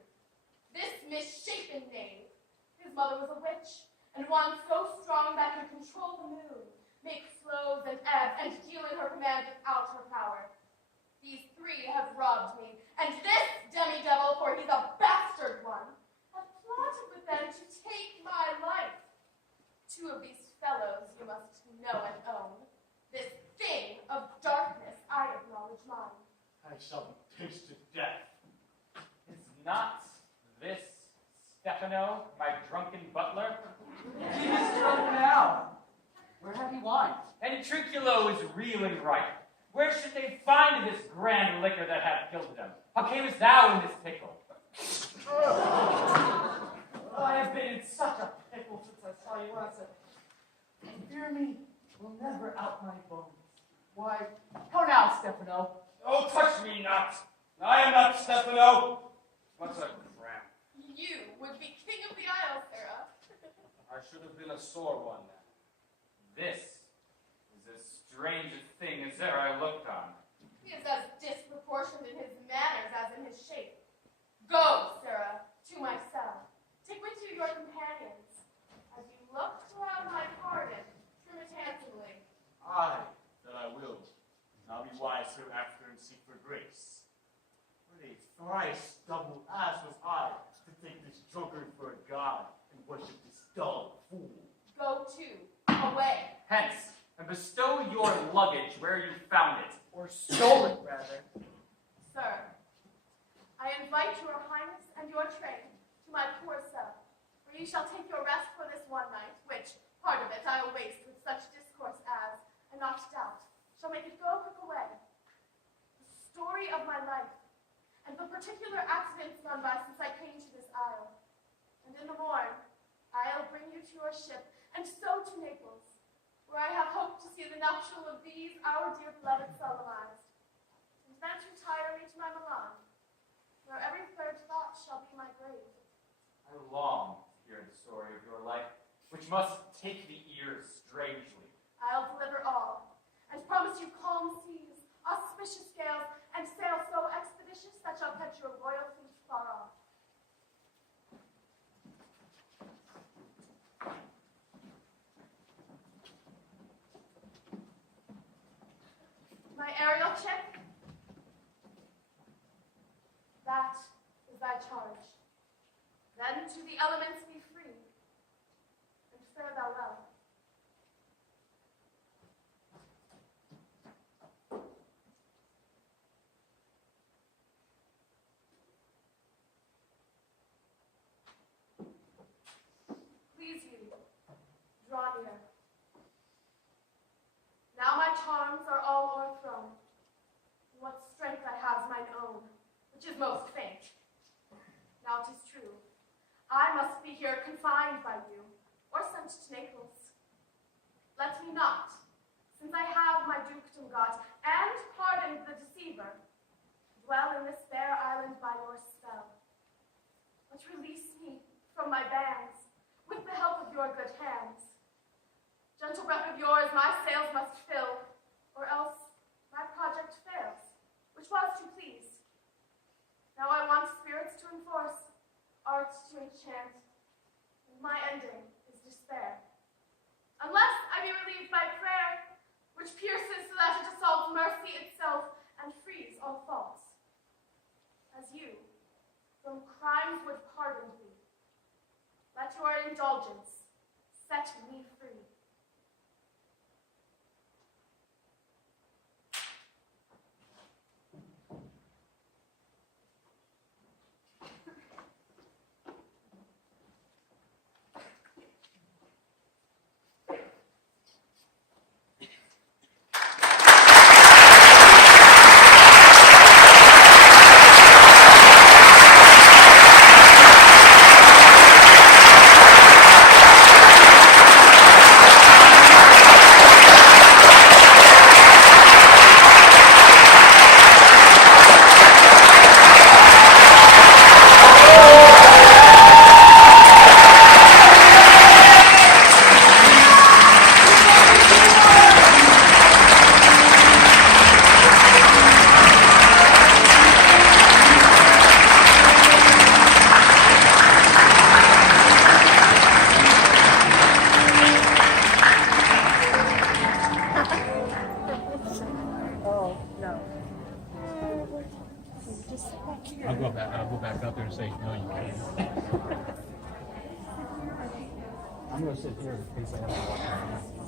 This misshapen knave, his mother was a witch, and one so strong that could control the moon, make flows and ebb, and deal in her command without her power. These three have robbed me, and this demi-devil, for he's a bastard one, have plotted with them to take my life. Two of these fellows you must know and own. This thing of darkness I acknowledge mine. I shall be pinched to death. Is not this Stefano, my drunken butler? He is drunk now. Where have he wine? And Trinculo is reeling right. Where should they find this grand liquor that hath killed them? How camest thou in this pickle? I have been in such a pickle since I saw you last. Fear me will never out my bones. Why, how now, Stefano? Oh, touch me not! I am not Stefano! What's a cramp? You would be king of the isle, Sarah. I should have been a sore one then. This is as strange a thing as e'er I looked on. He is as disproportioned in his manners as in his shape. Go, Sarah, to my cell. Take with you your companions. As you look around my pardon, trim it handsomely. Aye, that I will. Now be wise hereafter and seek for grace. What a thrice double ass was I to take this drunkard for a god and worship this dull fool. Go to, away. Hence, and bestow your luggage where you found it. Or stole it, rather. Sir, I invite your highness and your train to my poor cell, where you shall take your rest for this one night, which, part of it, I will waste with such discourse as, and not doubt, shall make it go quick away. The story of my life, and the particular accidents done by since I came to this isle. And in the morn, I'll bring you to your ship, and so to Naples, where I have hoped to see the nuptial of these, our dear beloved, solemnized. And thence retire me to my Milan, where every third thought shall be my grave. I long to hear the story of your life, which must take the ears strangely. I'll deliver all, and promise you calm seas, auspicious gales, and sail so expeditious that shall catch your royal fleet far off. My aerial ship, that is thy charge. Then to the elements be free, and fare thou well. here confined by you, or sent to Naples. Let me not, since I have my dukedom got, and pardoned the deceiver, dwell in this fair island by your spell. But release me from my bands, with the help of your good hands. Gentle breath of yours my sails must fill, or else my project fails, which was to please. Now I want spirits to enforce, art to enchant, and my ending is despair. Unless I be relieved by prayer, which pierces so that it assaults mercy itself and frees all faults. As you, from crimes would pardon me, let your indulgence set me free. I'll go back up there and say, no, you can't. I'm going to sit here in case I have to walk around.